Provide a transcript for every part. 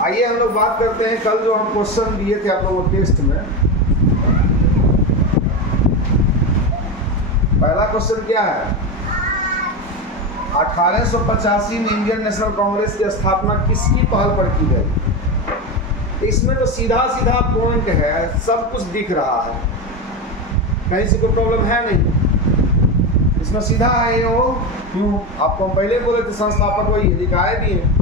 आइए हम लोग बात करते हैं कल जो हम क्वेश्चन दिए थे आप लोगों को टेस्ट में। पहला क्वेश्चन क्या है? 1885 में इंडियन नेशनल कांग्रेस की स्थापना किसकी पहल पर की गई? इसमें तो सीधा सीधा पॉइंट है, सब कुछ दिख रहा है, कहीं से कोई प्रॉब्लम है नहीं। इसमें सीधा है ये वो क्यों, आपको हम पहले बोले थे संस्थापक वही दिखाए भी हैं।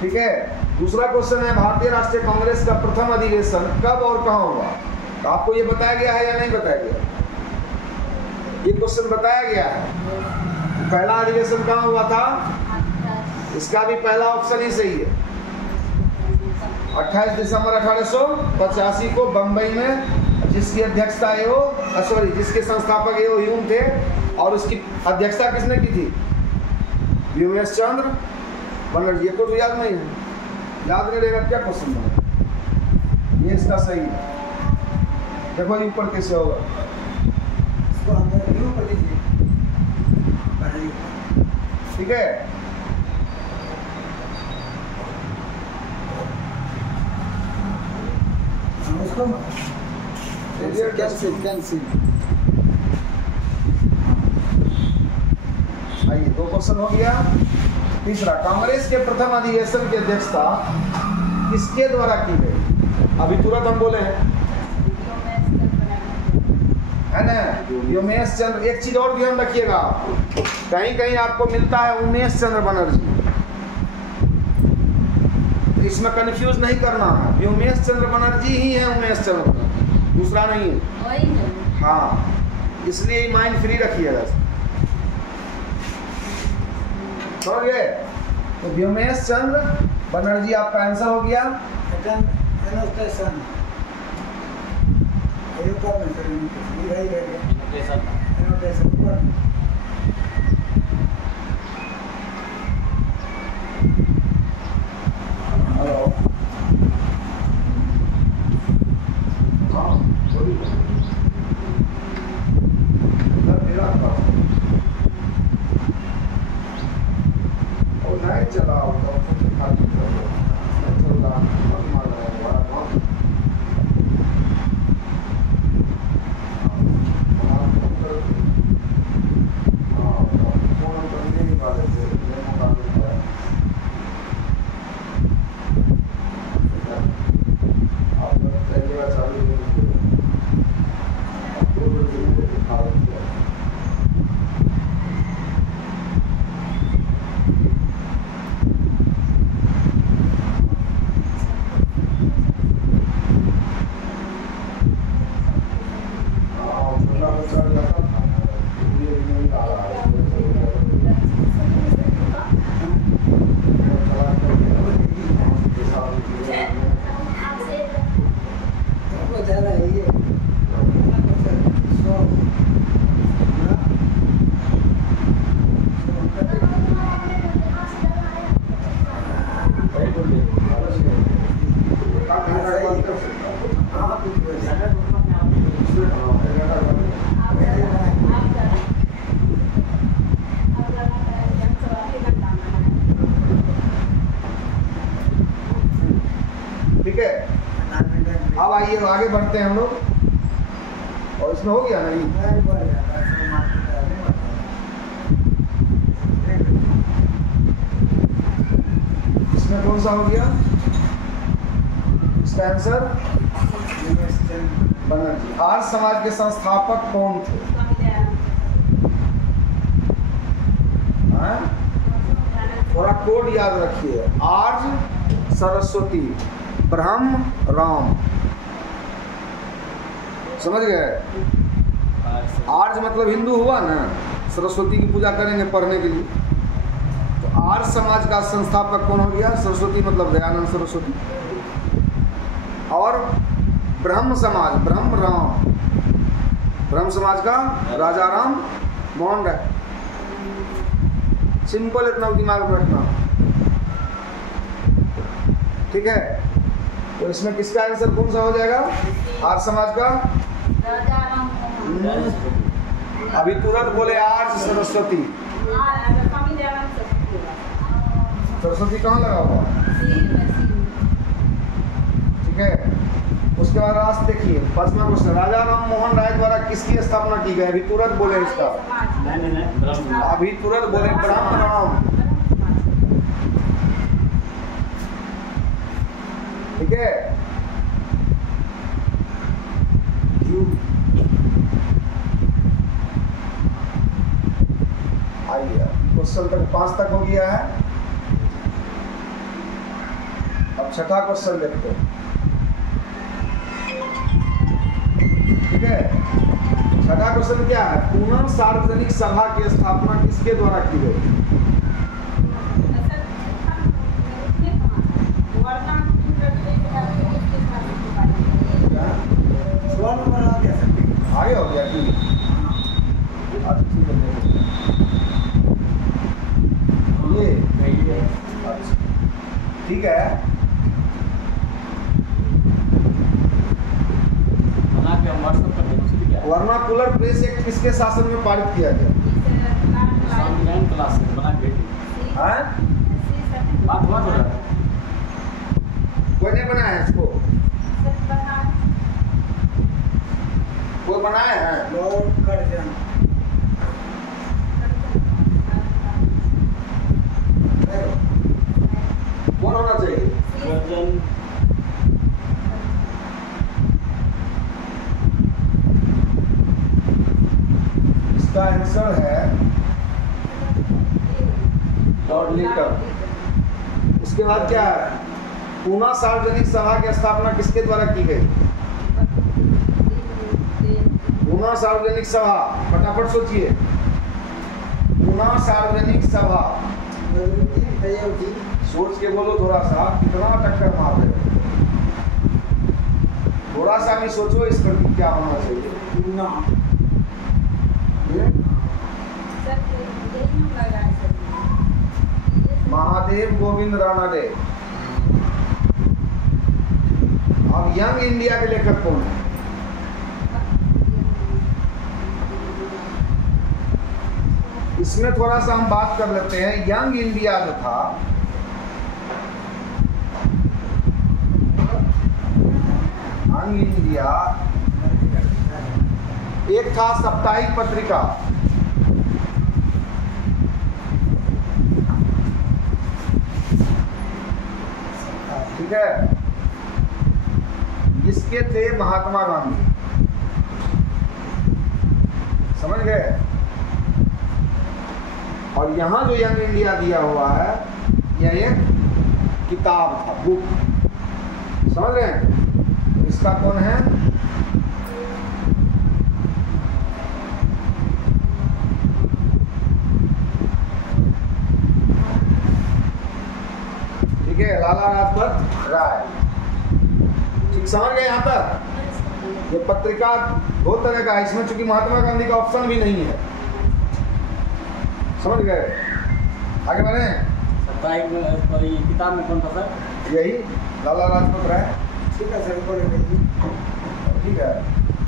ठीक है। दूसरा क्वेश्चन है भारतीय राष्ट्रीय कांग्रेस का प्रथम अधिवेशन कब और कहां हुआ? तो आपको ये बताया गया है या नहीं बताया गया? ये क्वेश्चन बताया गया है। पहला अधिवेशन कहां हुआ था? इसका भी पहला ऑप्शन ही सही है। 28 दिसंबर 1885 को बंबई में, जिसकी अध्यक्षता जिसके संस्थापक ह्यूम थे और उसकी अध्यक्षता किसने की थी? व्योमेश चंद्र बनर्जी। ये को तो याद नहीं है, याद नहीं रहेगा क्या क्वेश्चन बना? ये इसका सही है। देखो ऊपर कैसे होगा, इसको अंदर यूं कर लीजिए। ठीक है। कैंसिल। आइए, 2 क्वेश्चन हो गया। तीसरा, कांग्रेस के प्रथम अधिवेशन की अध्यक्षता किसके द्वारा की गई? अभी तुरंत हम बोले हैं, है ना, व्योमेश चंद्र। एक चीज और ध्यान रखिएगा, कहीं कहीं आपको मिलता है उमेश चंद्र बनर्जी, तो इसमें कंफ्यूज नहीं करना है। व्योमेश चंद्र बनर्जी ही है उमेश चंद्र बनर्जी, दूसरा नहीं है। हाँ, इसलिए माइंड फ्री रखिएगा। समझ गए? तो व्योमेश चंद्र बनर्जी आपका आंसर हो गया। हेलो, चलाओ खाली चल रहा अब आइए आगे बढ़ते हैं हम लोग। और इसमें हो गया नहीं, इसमें कौन सा हो गया? इसका आंसर बनर्जी। आर्य समाज के संस्थापक कौन थे? थोड़ा कोड याद रखिए। आर्य सरस्वती, ब्रह्म राम। समझ गए? आर्य मतलब हिंदू हुआ ना, सरस्वती की पूजा करेंगे पढ़ने के लिए। तो आर्य समाज का संस्थापक कौन हो गया? सरस्वती मतलब दयानंद सरस्वती। और ब्रह्म समाज, ब्रह्म राम, ब्रह्म समाज का राजा राम मोहन राय। सिंपल, इतना दिमाग में रखना। ठीक है। तो इसमें किसका आंसर कौन सा हो जाएगा? आर्य समाज का अभी तुरंत बोले आर्य सरस्वती। सरस्वती कहाँ लगा हुआ है? ठीक है। उसके बाद राष्ट्र देखिए, 5वां क्वेश्चन, राजा राम मोहन राय द्वारा किसकी स्थापना की गई? अभी तुरंत बोले इसका, अभी तुरंत बोले ब्रह्म राम। ठीक है। आइए क्वेश्चन तक 5 तक हो गया है। अब छठा क्वेश्चन देखते हैं। ठीक है। छठा क्वेश्चन क्या है? पुनः सार्वजनिक सभा की स्थापना किसके द्वारा की गई? आगे हो गया कि ये ठीक है। वर्नाकुलर प्रेस एक्ट किसके शासन में पारित किया गया? कोई नहीं बनाया है इसको? कोई बनाया है? कौन होना चाहिए? इसका आंसर है लॉर्ड लिटन। उसके बाद क्या है? पुनः सार्वजनिक सभा की स्थापना किसके द्वारा की गई? पुनः सार्वजनिक सभा, फटाफट सोचिए। पुनः सार्वजनिक सभा, सोच के बोलो थोड़ा सा, कितना टक्कर मार रहे हो? थोड़ा सा भी सोचो इस पर क्या होना चाहिए। महादेव गोविंद रानाडे। अब यंग इंडिया के लेखक कौन है? इसमें थोड़ा सा हम बात कर लेते हैं। यंग इंडिया जो था, यंग इंडिया एक था साप्ताहिक पत्रिका, ठीक है, जिसके थे महात्मा गांधी। समझ गए? और यहां जो यंग इंडिया दिया हुआ है, यह एक किताब था, बुक। समझ रहे हैं? इसका कौन है? ठीक है, लाला लाजपत राय। ठीक, समझ गए यहाँ तक? ये पत्रिका दो तरह का है, इसमें चूंकि महात्मा गांधी का ऑप्शन भी नहीं है। समझ गए? आगे बढ़े। किताब में कौन था सर? यही लाला लाजपत राय। ठीक है सर, ठीक है,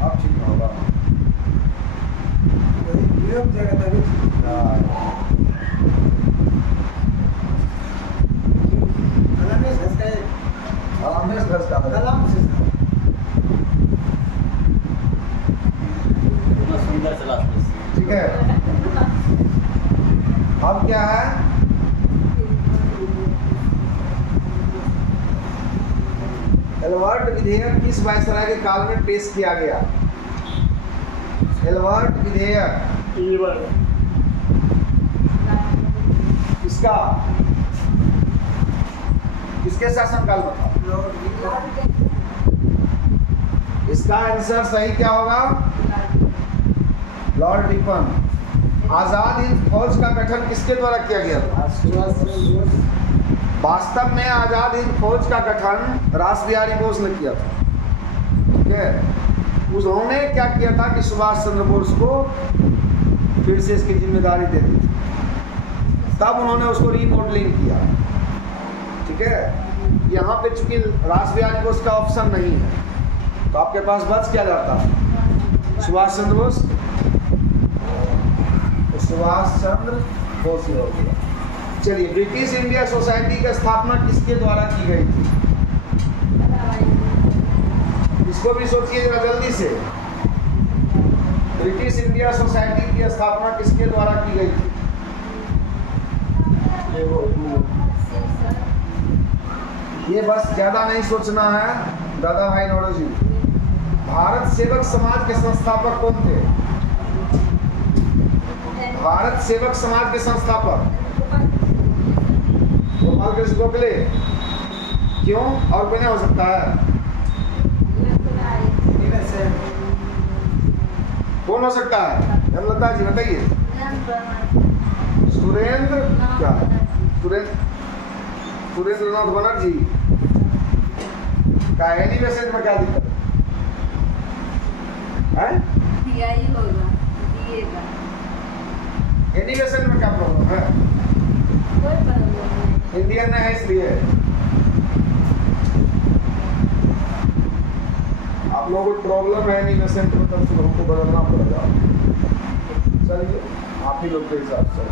अब ठीक होगा। ठीक है, अब क्या है? एल्बर्ट विधेयक किस वायसराय के काल में पेश किया गया? एल्बर्ट विधेयक किसका, किसके शासनकाल में था? इसका आंसर सही क्या होगा? Lord Ripon. आजाद हिंद फौज का गठन किसके द्वारा किया गया था? वास्तव में आजाद हिंद फौज का गठन रास बिहारी बोस ने किया था। ठीक है, उन्होंने क्या किया था कि सुभाष चंद्र बोस को फिर से इसकी जिम्मेदारी दे दी थी, तब उन्होंने उसको रीमॉडलिंग किया। ठीक है, यहाँ पे चूंकि रास बिहारी बोस का ऑप्शन नहीं है, तो आपके पास बच क्या जाता है? सुभाष चंद्र बोस, सुभाष चंद्र बहुत सी हो गया। चलिए, ब्रिटिश इंडिया सोसाइटी की स्थापना किसके द्वारा की गई थी? इसको भी सोचिए जरा जल्दी से। ब्रिटिश इंडिया सोसाइटी की स्थापना किसके द्वारा की गई थी? ये बस ज्यादा नहीं सोचना है दादा भाई नोडो जी। भारत सेवक समाज के संस्थापक कौन थे? भारत सेवक समाज के संस्थापक गोपाल कृष्ण गोखले। क्यों? और कोई नहीं हो सकता है? कौन हो सकता है? हेमलता जी बताइए। सुरेंद्र क्या? सुरेंद्रनाथ बनर्जी का एनिमेशन में क्या दिक्कत है? एनिमेशन में क्या प्रॉब्लम है? इंडियन है इसलिए। आप लोगों को प्रॉब्लम है एनिमेशन की, मतलब फिर हमको बदलना पड़ेगा। चलिए आप ही लोग के हिसाब से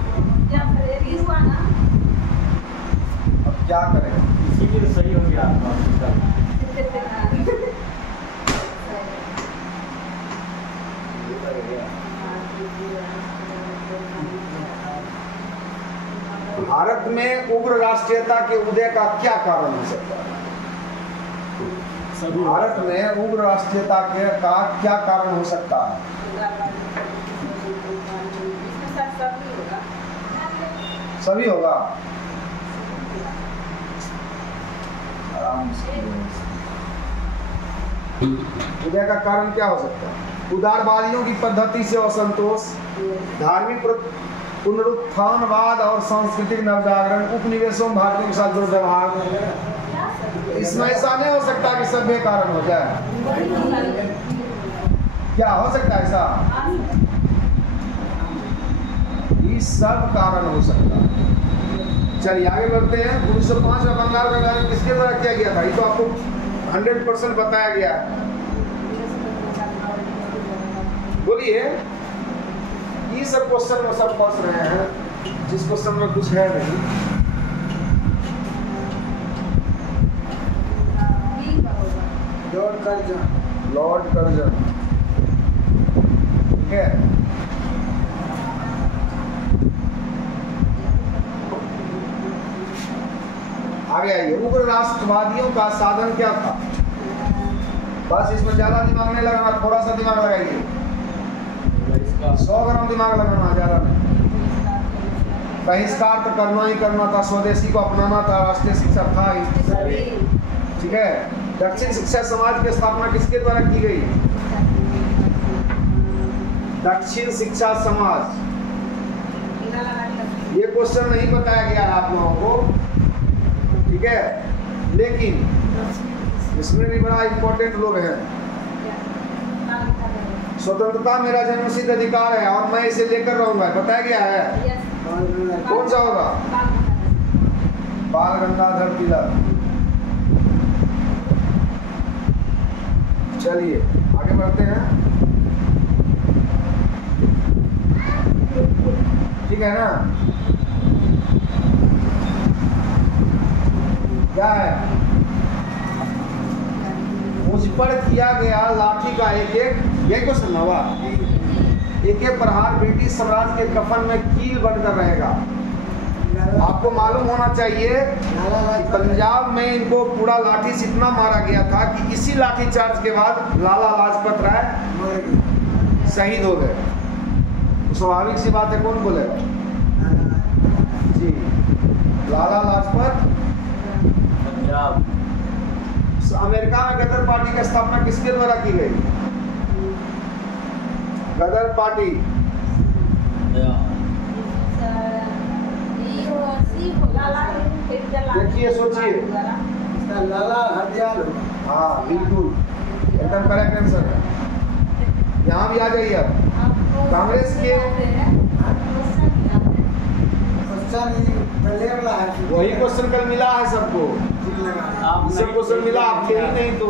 अब क्या करें? इसीलिए तो सही हो गया आपका। भारत में उग्र राष्ट्रीयता के उदय का क्या कारण हो सकता है? भारत में उग्र राष्ट्रीयता का क्या कारण हो सकता है? सभी होगा। आराम से। उदय का कारण क्या हो सकता है? उदारवादियों की पद्धति से असंतोष, धार्मिक पुनरुत्थानवाद और सांस्कृतिक नवजागरण, उपनिवेशों भारतीयों के साथ दुर्व्यवहार। इसमें ऐसा नहीं हो सकता कि सभ्य कारण हो जाए। क्या हो सकता है ऐसा? ये सब कारण हो सकता है। चलिए आगे बढ़ते हैं। 1905 में बंगाल का गठन किसके द्वारा किया गया था? ये तो आपको 100% बताया गया है। बोलिए। ये सब क्वेश्चन में सब फंस रहे हैं, जिस क्वेश्चन में कुछ है नहीं। Lord Curzon. ठीक है। आगे आइए। उग्र राष्ट्रवादियों का साधन क्या था? बस इसमें ज्यादा दिमाग नहीं लगाना, थोड़ा सा दिमाग लगाइए। 100 ग्राम दिमाग लगाना, ज्यादा नहीं। बहिष्कार तो करना ही करना था, स्वदेशी को अपनाना था, राष्ट्रीय शिक्षा था ही। ठीक है। दक्षिण शिक्षा समाज की स्थापना किसके द्वारा की गई? दक्षिण शिक्षा समाज। ये क्वेश्चन नहीं बताया गया है आप लोगों को, ठीक है, लेकिन इसमें भी बड़ा इंपॉर्टेंट लोग हैं। स्वतंत्रता मेरा जन्मसिद्ध अधिकार है और मैं इसे लेकर रहूंगा, बताया गया है। कौन सा होगा? बाल गंगाधर तिलक। चलिए आगे बढ़ते हैं। ठीक है ना? क्या है? मुझ पर किया गया लाठी का एक क्वेश्चन हुआ। एक प्रहार ब्रिटिश साम्राज्य के कफन में कील बनकर रहेगा। आपको मालूम होना चाहिए कि पंजाब में इनको पूरा लाठी से इतना मारा गया था कि इसी लाठी चार्ज के बाद लाला लाजपत राय शहीद हो गए। स्वाभाविक सी बात है, कौन बोलेगा जी? लाला लाजपत। पंजाब। अमेरिका में गदर पार्टी की स्थापना किसके द्वारा की गई? गदर पार्टी। देखिए सोचिए। लाला हरदयाल। हाँ बिल्कुल एकदम करेक्ट आंसर है। यहाँ भी आ जाइए आप। कांग्रेस के वही क्वेश्चन कल मिला है सबको। सब क्वेश्चन मिला, आप थे ही नहीं तो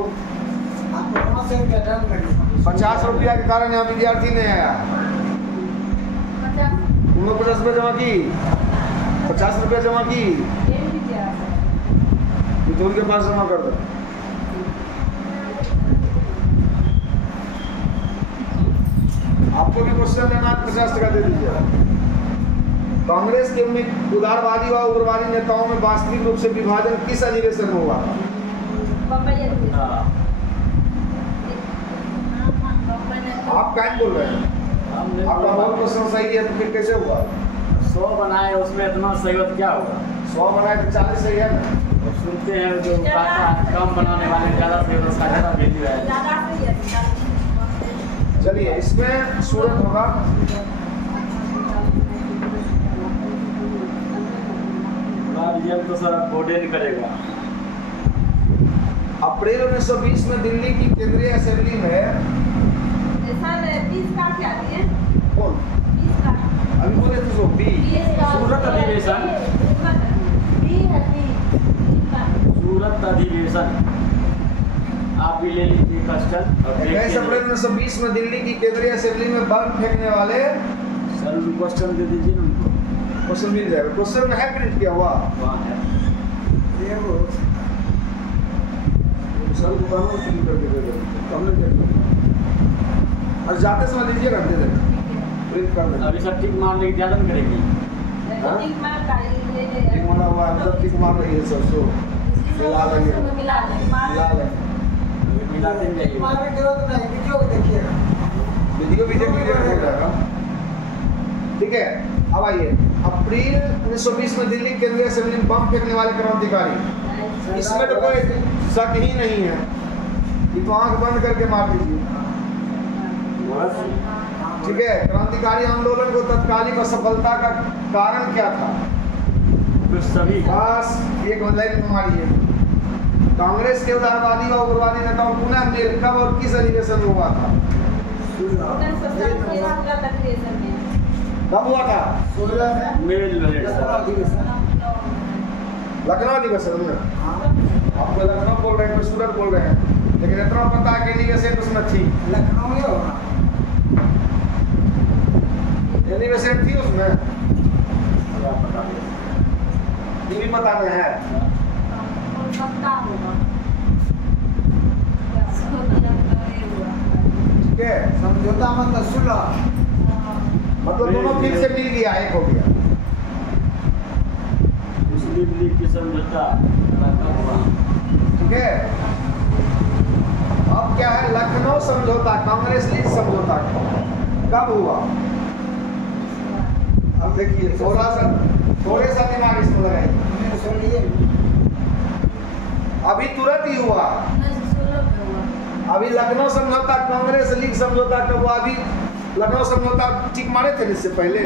50 रुपया के कारण यहाँ विद्यार्थी नहीं आया। तुमने 50 रुपये जमा की, 50 रुपये जमा की, ये तो उनके पास जमा कर दो। आपको भी क्वेश्चन लेना, 50 टका दे दीजिए। कांग्रेस के उदारवादी व उग्रवादी नेताओं में वास्तविक रूप से विभाजन किस अधिवेशन में हुआ था? आप क्या बोल रहे हैं? आपका बहुत क्वेश्चन सही है, तो फिर कैसे हुआ? 100 बनाए उसमें इतना सही होता क्या होगा? 100 बनाए तो 40 सही है ना? सुनते हैं जो कम बनाने वाले ज़्यादा सही होता, उसका ज़्यादा वैल्यू है। चलिए, इसमें सूरत होगा तो सर बोर्ड नहीं करेगा। अप्रैल 1920 में दिल्ली की केंद्रीय असेंबली में कौन अभी बोले थे सूरत अधिवेशन, सूरत अधिवेशन आप भी ले लीजिए क्वेश्चन। 22 अप्रैल 1920 में दिल्ली की केंद्रीय असेंबली में बम फेंकने वाले, सर क्वेश्चन दे दीजिए ना उनको। क्वेश्चन मिल जाएगा। क्वेश्चन में है प्रिंट किया हुआ वहाँ है ये वो सर दुकानों में फिल करके दे दो, हमने देख और जाते समय लीजिएगा, दे देना प्रिंट कर देना। अभी सब टिक मार लेके ज़्यादा नहीं करेगी। टिक मारा हुआ है, सब टिक मार रही है, सब सो मिला रही है, मिला रहे मिलाते हैं वीडियो भी देख लीजिएगा। ठीक है, अब आइए, अप्रैल 1920 में दिल्ली केंद्रीय असेंबली में बम फेंकने वाले क्रांतिकारी, इसमें तो कोई शक ही नहीं है, ये तो आंख बंद करके मार दीजिए। ठीक है, क्रांतिकारी आंदोलन को तत्कालिक असफलता का कारण क्या था? कुछ सभी बस एक लाइन में मारिए। कांग्रेस के उदारवादी व उग्रवादी नेताओं पुनः मेल कब और किस अधिवेशन में हुआ था? कब हुआ था? 16 में मेल लखनऊ अधिवेशन में। आपको लखनऊ बोल रहे हैं, सूरत बोल रहे हैं, लेकिन इतना पता है कि अधिवेशन उसमें थी, लखनऊ में होगा, अधिवेशन थी उसमें, ये भी बता रहे हैं। ठीक है, समझौता मतलब सुलह, मतलब दोनों फिर से मिल गया, एक हो गया। मुस्लिम लीग की समझौता। ठीक है, अब क्या है? लखनऊ समझौता, कांग्रेस लीग समझौता कब हुआ? अब देखिए, थोड़े सा दिमाग इसमें लगाइए। अभी तुरंत ही हुआ, अभी लखनऊ समझौता, कांग्रेस लीग समझौता कब हुआ? अभी लखनऊ समझौता ठीक मारे थे इससे पहले,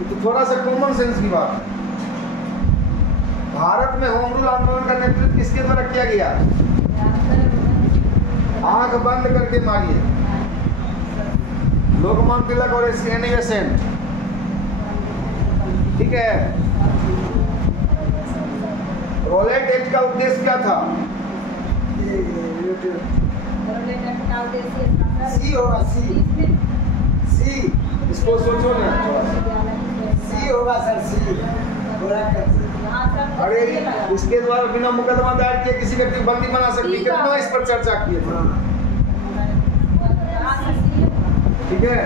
तो थोड़ा सा कॉमन सेंस की बात है। भारत में होम रूल आंदोलन का नेतृत्व किसके द्वारा किया गया? आंख बंद करके मारिए। लोकमान्य तिलक और एनी बेसेंट। ठीक है, रोलेट एक्ट का उद्देश्य क्या था? सी होगा, सी इसको सोचो ना, सी होगा सर, सी। अरे इसके द्वारा बिना मुकदमा दायर किए किसी व्यक्ति बंदी बना सकती, कितना इस पर चर्चा किए थे। ठीक है,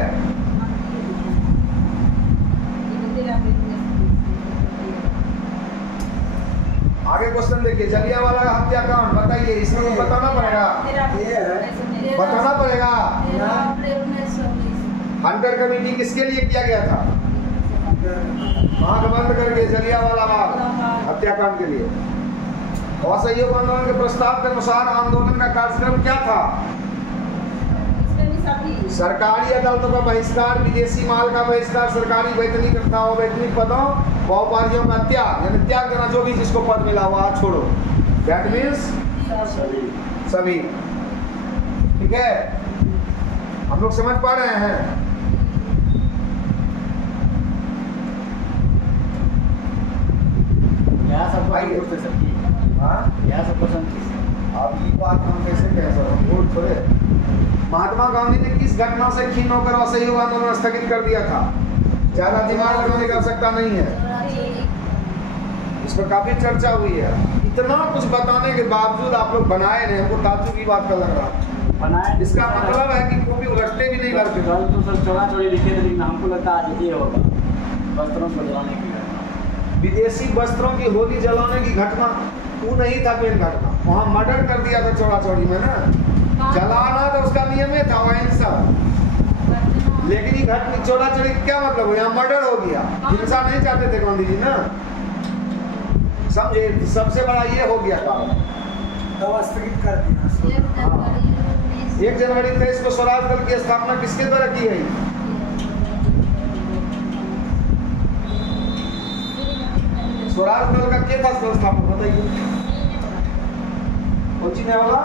आगे क्वेश्चन देखिए, जलियांवाला हत्याकांड बताइए, इसमें बताना पड़ेगा, बताना पड़ेगा। हंटर कमेटी किसके लिए किया गया था? आंख बंद करके जलियांवाला बाग हत्याकांड के लिए। असहयोग आंदोलन के प्रस्ताव के अनुसार आंदोलन का कार्यक्रम क्या था? सरकारी अदालतों का बहिष्कार, विदेशी माल का बहिष्कार, सरकारी वैतनिक तथा अवैतनिक पदों व उपाधियों का त्याग, यानी त्याग देना, जो भी जिसको पद मिला हुआ छोड़ो, दैट मीन्स सभी। ठीक है, हम लोग समझ पा रहे हैं? यहाँ सब आइए। हाँ, यहाँ सब पसंद। अब ये बात हम कैसे कह सकते हैं? बोल थोड़े। महात्मा गांधी ने किस इस घटना से खीन होकर असहयोग आंदोलन स्थगित कर दिया था। ज्यादा दिमाग लगाने की आवश्यकता नहीं है, इस पर काफी चर्चा हुई है। इतना कुछ बताने के बावजूद आप लोग बनाए नहीं, हमको ताज्जुब की बात का लग रहा बनाए। इसका मतलब है कि कभी उलटते भी नहीं करते। कल तो सर चौड़ा चौड़ी लिखे थे, लेकिन हमको लगता है आज ये होगा वस्त्रों को जलाने की घटना। विदेशी वस्त्रों की होली जलाने की घटना वो नहीं था मेन घटना, वहाँ मर्डर कर दिया था चौड़ा चौड़ी में ना। जलाना तो उसका नियम था अहिंसा, लेकिन ये घटना चौड़ा चौड़ी क्या मतलब हो, यहाँ मर्डर हो गया। हिंसा नहीं चाहते थे गांधी जी ना, समझे। सबसे बड़ा ये हो गया काम, स्थगित कर दिया। 1 जनवरी 23 को स्वराज दल की स्थापना किसके द्वारा की गई? स्वराज दल का क्या था संस्थापक बताइए, कौन सी वाला?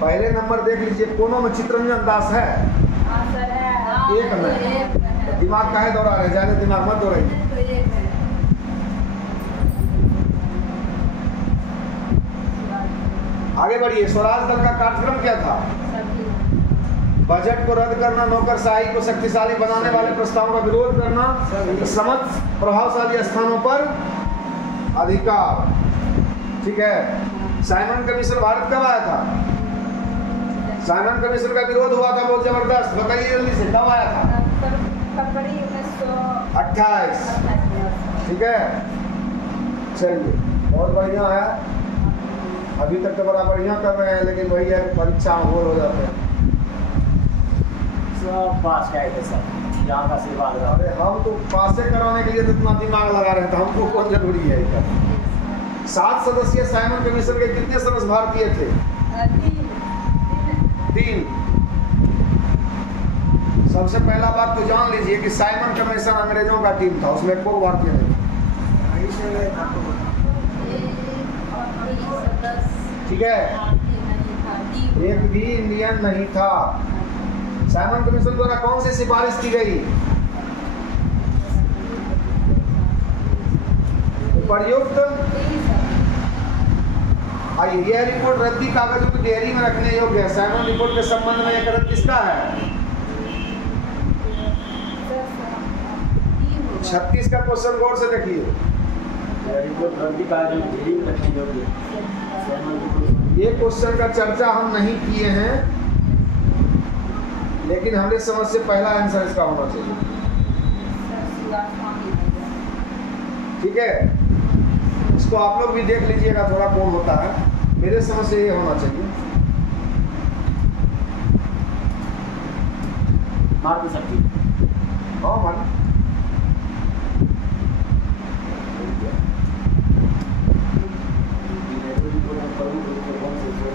पहले नंबर देख लीजिए, कोनों में चित्रंजन दास है, एक में दिमाग का है दौरा रहे, ज्यादा दिमाग मत दौड़ाइए। आगे बढ़िए। स्वराज दल का कार्यक्रम क्या था? बजट को रद्द करना, नौकरशाही को शक्तिशाली बनाने वाले प्रस्तावों का विरोध करना, समस्त प्रभावशाली स्थानों पर अधिकार। ठीक है। साइमन कमीशन भारत कब आया था? साइमन कमीशन का विरोध हुआ था बहुत जबरदस्त, बताइए जल्दी से, कब आया था? फरवरी 1928। ठीक है, चलिए, बहुत बढ़िया है। अभी तक तो बड़ा बढ़िया कर रहे हैं, लेकिन वही है, परीक्षा में बोर हो जाते हैं। सब पास का है सर, यहाँ का आशीर्वाद। अरे हम तो पासे कराने के लिए तो इतना दिमाग लगा रहे थे, हमको कौन जरूरी है इधर। 7 सदस्यीय साइमन कमीशन के कितने सदस्य भारतीय थे? 3। सबसे पहला बात तो जान लीजिए कि साइमन कमीशन अंग्रेजों का टीम था, उसमें कोई भारतीय नहीं। ठीक है, एक भी इंडियन नहीं था। साइमन कमीशन द्वारा कौन सी सिफारिश की गई? उपर्युक्त यह रिपोर्ट रद्दी कागजों की डेयरी में रखने योग्य है। साइमन रिपोर्ट के संबंध में यह कदम किसका है? 36 का क्वेश्चन गौर से देखिए। रिपोर्ट रद्दी कागजों की डेयरी में रखने योग्य है। ये क्वेश्चन का चर्चा हम नहीं किए हैं, लेकिन हमारे समझ से पहला आंसर इसका होना चाहिए। ठीक है, इसको आप लोग भी देख लीजिएगा थोड़ा कौन होता है, मेरे समझ से ये होना चाहिए। मार भी सकती। हाँ मान।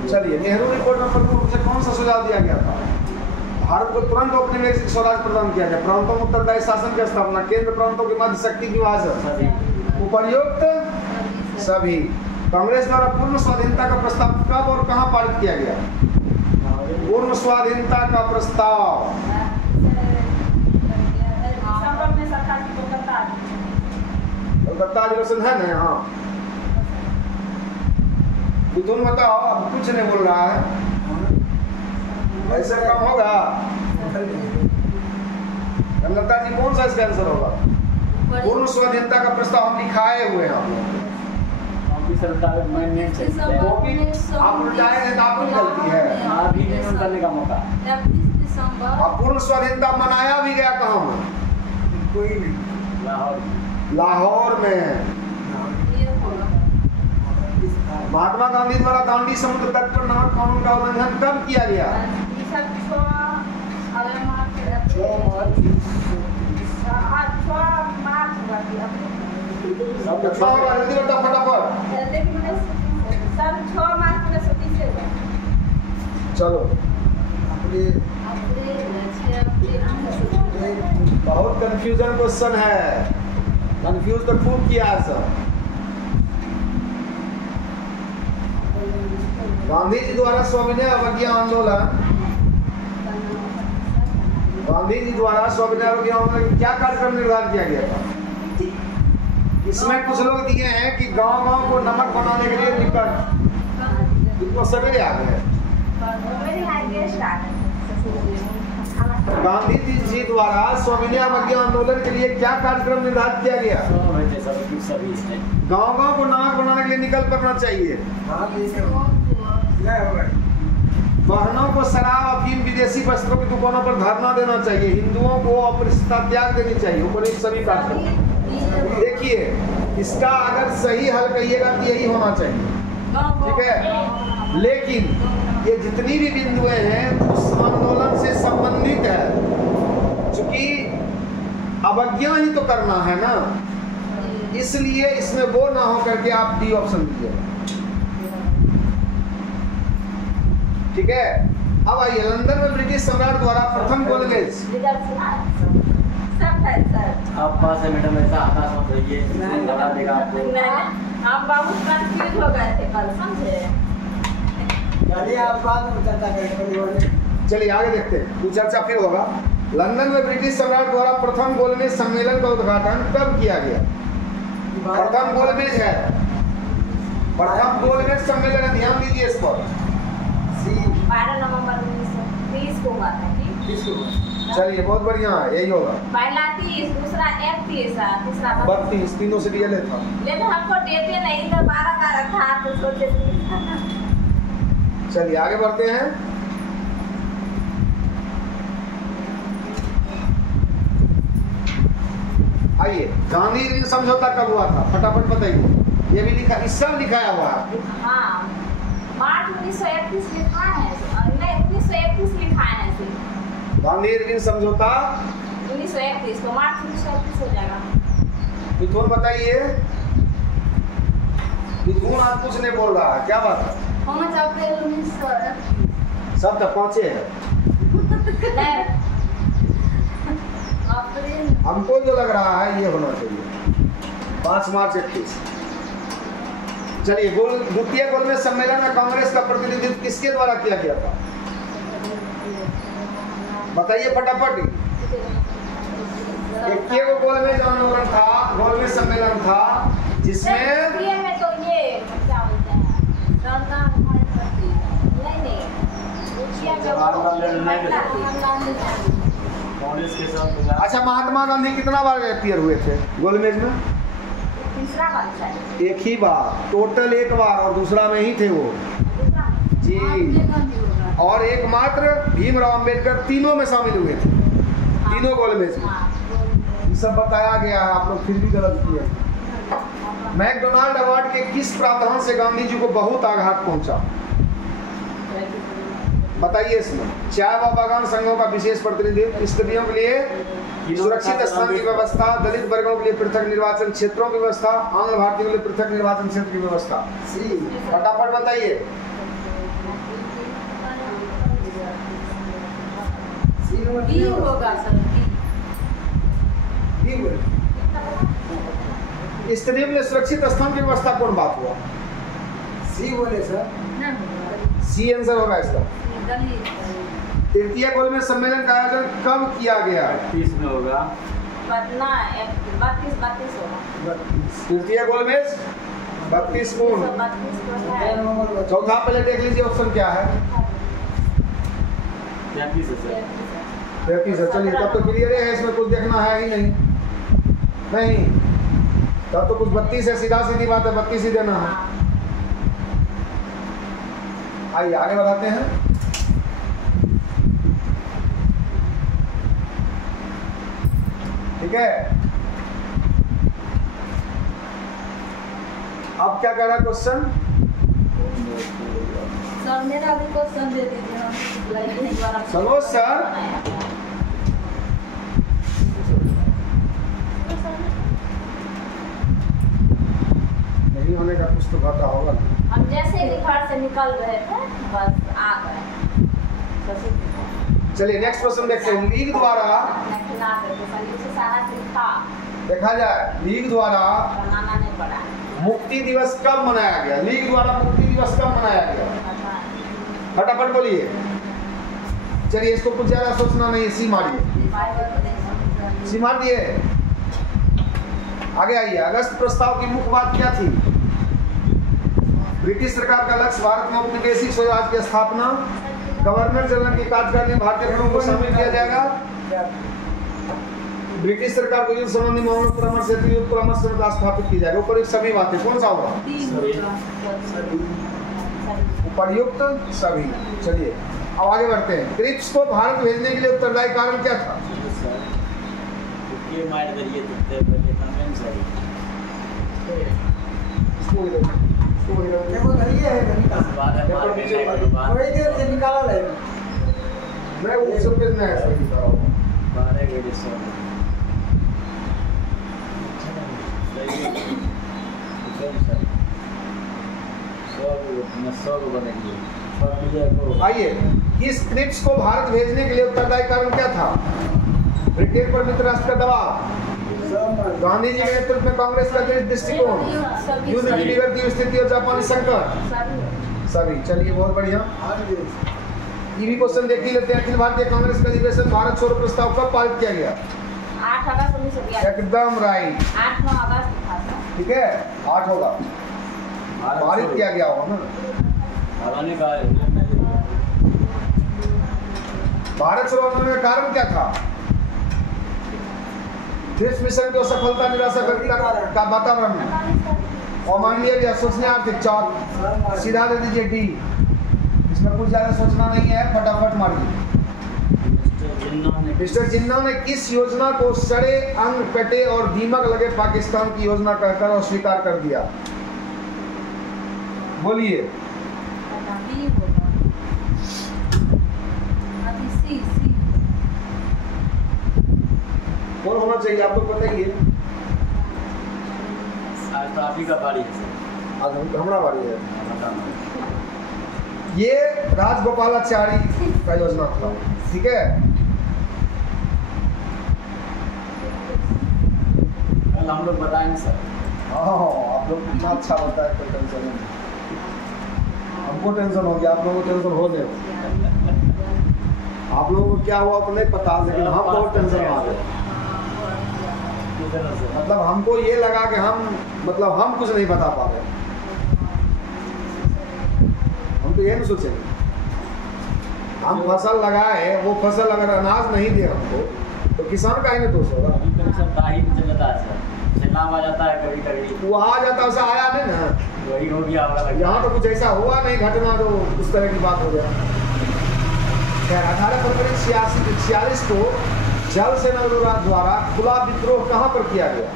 चलिए, नेहरू रिपोर्ट में प्रमुख रूप से कौन सा सुझाव दिया गया था? भारत को तुरंत औपनिवेशिक स्वराज प्रदान किया गया, प्रांतों में उत्तरदायी शासन की स्थापना, केंद्र प्रांतों के मध्य शक्ति विभाजन, उपर्युक्त सभी। कांग्रेस द्वारा पूर्ण स्वाधीनता का प्रस्ताव कब और कहां पारित किया गया? पूर्ण स्वाधीनता का प्रस्ताव कलकत्ता अधिवेशन है ना यहाँ। तुम बताओ, अब कुछ नहीं बोल रहा है, ऐसे काम होगा? लता जी कौन सा इसका आंसर होगा? पूर्ण स्वाधीनता का प्रस्ताव हम लिखाए हुए हैं आप लोग। आप उल्टाए हैं तो आपकी गलती है। अभी नहीं उल्टाने का मौका। अब पूर्ण स्वाधीनता मनाया भी गया कहाँ में? कोई नहीं, लाहौर में। महात्मा गांधी द्वारा दांडी समुद्र तट पर नमक कानून का उल्लंघन कब किया गया? 6 जल्दी बता फटाफट। चलो, बहुत कंफ्यूजन क्वेश्चन है, कंफ्यूज तो खूब किया सब। गांधी जी द्वारा सविनय अवज्ञा आंदोलन गांधी जी द्वारा स्वविनय आरोग्य आंदोलन में क्या कार्यक्रम निर्धारित किया गया था? इसमें कुछ लोग दिए हैं कि गांव-गांव को नमक बनाने के लिए निकल, इनको सवेरे आ गए। गांधी जी द्वारा स्वविनय आरोग्य आंदोलन के लिए क्या कार्यक्रम निर्धारित किया गया? गांव-गांव को नमक बनाने के लिए निकल पड़ना चाहिए। बहनों को शराब, अफीम, विदेशी वस्त्रों की दुकानों पर धरना देना चाहिए। हिंदुओं को अपरिष्टता त्याग देनी चाहिए। ऊपर सभी कार्यक्रम देखिए, इसका अगर सही हल कहिएगा तो यही होना चाहिए, ठीक है। लेकिन ये जितनी भी बिंदुएं हैं उस आंदोलन से संबंधित है, क्योंकि अवज्ञा ही तो करना है ना, इसलिए इसमें वो ना हो करके आप डी ऑप्शन दीजिए, ठीक है। अब आइए, लंदन में ब्रिटिश सम्राट द्वारा प्रथम गोलमेज। आप पास है मैडम, ऐसा आकाश मत रहिए, बता देगा आपको। हम बहुत कंफ्यूज हो गए थे कल, समझे? चलिए आप बाद में चर्चा करेंगे। चलिए आगे देखते हैं, कुछ चर्चा फिर होगा। लंदन में ब्रिटिश सम्राट द्वारा प्रथम गोलमेज सम्मेलन का उद्घाटन कब किया गया? प्रथम गोलमेज है, प्रथम गोलमेज सम्मेलन है, ध्यान दीजिए इस पर। 12 नवंबर 1930 को हुआ था। चलिए बहुत बढ़िया है, यही होगा। पहला 30, दूसरा 31, तीसरा 32, तीनों से रियल था। लेकिन हमको देते नहीं तो 12 था, तो सोचे। चलिए आगे बढ़ते हैं। आइए, गांधी ऋण समझौता कब हुआ था? फटाफट बताइए। ये भी लिखा, इस सब लिखाया हुआ है। हाँ, मार्च 1931 लिखा है, नहीं 1931 लिखा है। गांधी ऋण समझौता 1931 तो मार्च 1931 हो जाएगा। मिथुन बताइए, मिथुन आज कुछ नहीं बोल रहा है, क्या बात है? 5 अप्रैल 1931। सब तो पांचे है। हमको जो लग रहा है ये होना चाहिए 5 मार्च 31। चलिए, द्वितीय गोलमेज सम्मेलन में कांग्रेस का प्रतिनिधित्व किसके द्वारा किया गया था? बताइए फटाफट। एक गोलमेज आंदोलन था, गोलमेज सम्मेलन था, जिसमें में तो ये क्या बोलते हैं, अच्छा, महात्मा गांधी कितना बार अपीयर हुए थे गोलमेज में? तीसरा बार, एक ही बार, टोटल एक बार, और दूसरा में ही थे वो जी। और एकमात्र भीमराव अंबेडकर तीनों में शामिल हुए थे, तीनों गोलमेज में। ये सब बताया गया है, आप लोग फिर भी गलत किए। मैकडोनाल्ड अवार्ड के किस प्रावधान से गांधी जी को बहुत आघात पहुंचा? बताइए इसमें। चाय व बागान संघों का विशेष प्रतिनिधित्व, स्त्रियों के लिए सुरक्षित स्थान की व्यवस्था, दलित वर्गों के लिए पृथक निर्वाचन क्षेत्रों की व्यवस्था, आंग्ल भारतीयों के लिए पृथक निर्वाचन क्षेत्र की व्यवस्था। फटाफट बताइए। होगा सर। स्त्रियों के लिए सुरक्षित स्थान की व्यवस्था कौन बात हुआ? सी बोले सर। सी आंसर होगा इसका। तृतीय गोलमेज सम्मेलन का आयोजन कब किया गया? 30 में होगा। 32 होगा। तृतीय गोलमेज 32 कौन? चौथा पहले देख लीजिए ऑप्शन क्या है। 33 है। 33 है। चलिए तब तो क्लियर है, इसमें कुछ देखना है ही नहीं। नहीं तब तो कुछ 32 है, सीधा सीधी बात है, 32 ही देना है। आइए आगे बढ़ाते हैं। ठीक है, अब क्या कह रहा है क्वेश्चन? सर मेरा भी क्वेश्चन दे दीजिए। सनोज सर, नहीं होने का कुछ तो घाटा होगा। हम जैसे ही घर से निकल रहे थे बस आ गए। चलिए नेक्स्ट क्वेश्चन देखते हैं। लीग द्वारा देखा जाए, लीग द्वारा बनाना नहीं पड़ा। मुक्ति दिवस कब मनाया गया? लीग द्वारा मुक्ति दिवस कब मनाया गया? फटाफट बोलिए। चलिए इसको कुछ ज्यादा सोचना नहीं है, सी मारिए। सीमा दिए। आगे आइए, अगस्त प्रस्ताव की मुख्य बात क्या थी? ब्रिटिश सरकार का लक्ष्य भारत में औपनिवेशिक स्वराज की स्थापना, गवर्नर जनरल की कार्यकाल में भारतीय कानून को शामिल किया जाएगा, ब्रिटिश सरकार को युद्ध संबंधी मामलों परामर्श हेतु युद्ध परामर्श संस्था स्थापित की जाएगी। ऊपर सभी बातें कौन सा होगा? उपर्युक्त सभी। चलिए अब आगे बढ़ते हैं। क्रिप्स को भारत भेजने के लिए उत्तरदायी कारण क्या था? देखो धरिए है थोड़ी देर से निकाला ले मैं वो सब पे नहीं ऐसा ही कराऊं। आइए, इस क्रिप्स को भारत भेजने के लिए उत्तरदायी कारण क्या था? ब्रिटेन पर मित्र राष्ट्र का दबाव, गांधी जी के नेतृत्व में कांग्रेस का दृष्टिकोण, युद्ध की बिगड़ती स्थिति और जापानी संकट, सभी। चलिए बहुत बढ़िया। ये भी क्वेश्चन देख ही लेते हैं। अखिल भारतीय कांग्रेस का अधिवेशन भारत छोड़ो प्रस्ताव कब पारित किया गया? 8 अगस्त 1982। एकदम राइट। 8-9 अगस्त था। ठीक है, 8 होगा, पारित किया गया होगा ना। भारत छोड़ो आंदोलन का कारण क्या था? देश मिशन की सफलता निराशा का वातावरण में अमानवीय या सोचने आर्थिक। चार सीधा दे दीजिए डी, इसमें कुछ ज्यादा सोचना नहीं है, फटाफट मारिए। मिस्टर जिन्ना ने किस योजना को सड़े अंग कटे और दीमक लगे पाकिस्तान की योजना कहकर अस्वीकार कर दिया? बोलिए। कौन होना चाहिए आपको पता ही है? आज तो आप ही का बारी है सर। आज हमारा बारी है। ये राजगोपालाचारी का योजना था। ठीक है, कल हम लोग बताएंगे सर। आप लोग कितना अच्छा होता है, कोई टेंशन नहीं। हमको टेंशन हो गया, आप लोगों को टेंशन हो गए। आप लोगों को क्या हुआ तो नहीं पता, लेकिन हम बहुत टेंशन आ गए। मतलब हमको ये लगा कि हम कुछ नहीं बता पा रहे। हम तो ये नहीं सोचे, हम फसल लगाए, वो फसल अगर अनाज नहीं दे हमको तो किसान का ही नहीं दोष होगा। नाम आ जाता है कभी कभी, वो आ जाता, वैसा आया नहीं ना, वही हो गया होगा। यहाँ तो कुछ ऐसा हुआ नहीं घटना तो उस तरह की बात हो गया। 18 फरवरी 1946 को जल सेना द्वारा खुला विद्रोह कहाँ पर किया गया?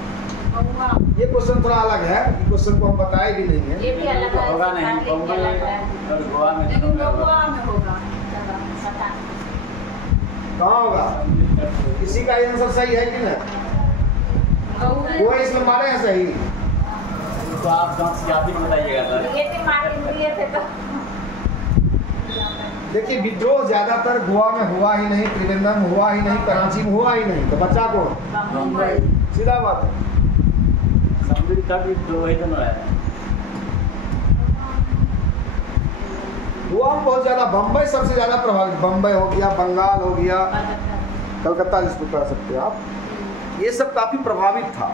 ये क्वेश्चन थोड़ा अलग है, ये क्वेश्चन को हम बताए भी नहीं है। ये भी अलग है, होगा नहीं, और गोवा में, लेकिन गोवा में होगा। कहाँ होगा? किसी का आंसर सही है कि नहीं? वो इसमें मारे हैं सही तो आप गाँव से आप ही बताइएगा सर। ये भी मारे लिए थे तो। देखिए, विद्रोह ज्यादातर गोवा में हुआ ही नहीं, त्रिवेंद्रम में हुआ ही नहीं, कराची में हुआ ही नहीं, तो बच्चा कौन? मुंबई। सीधा बात है। समुद्री तट विद्रोह ही तो है। गोवा में बहुत ज्यादा, बम्बई सबसे ज्यादा प्रभावित, बम्बई हो गया, बंगाल हो गया, कलकत्ता जिसको कह सकते हैं आप, ये सब काफी प्रभावित था।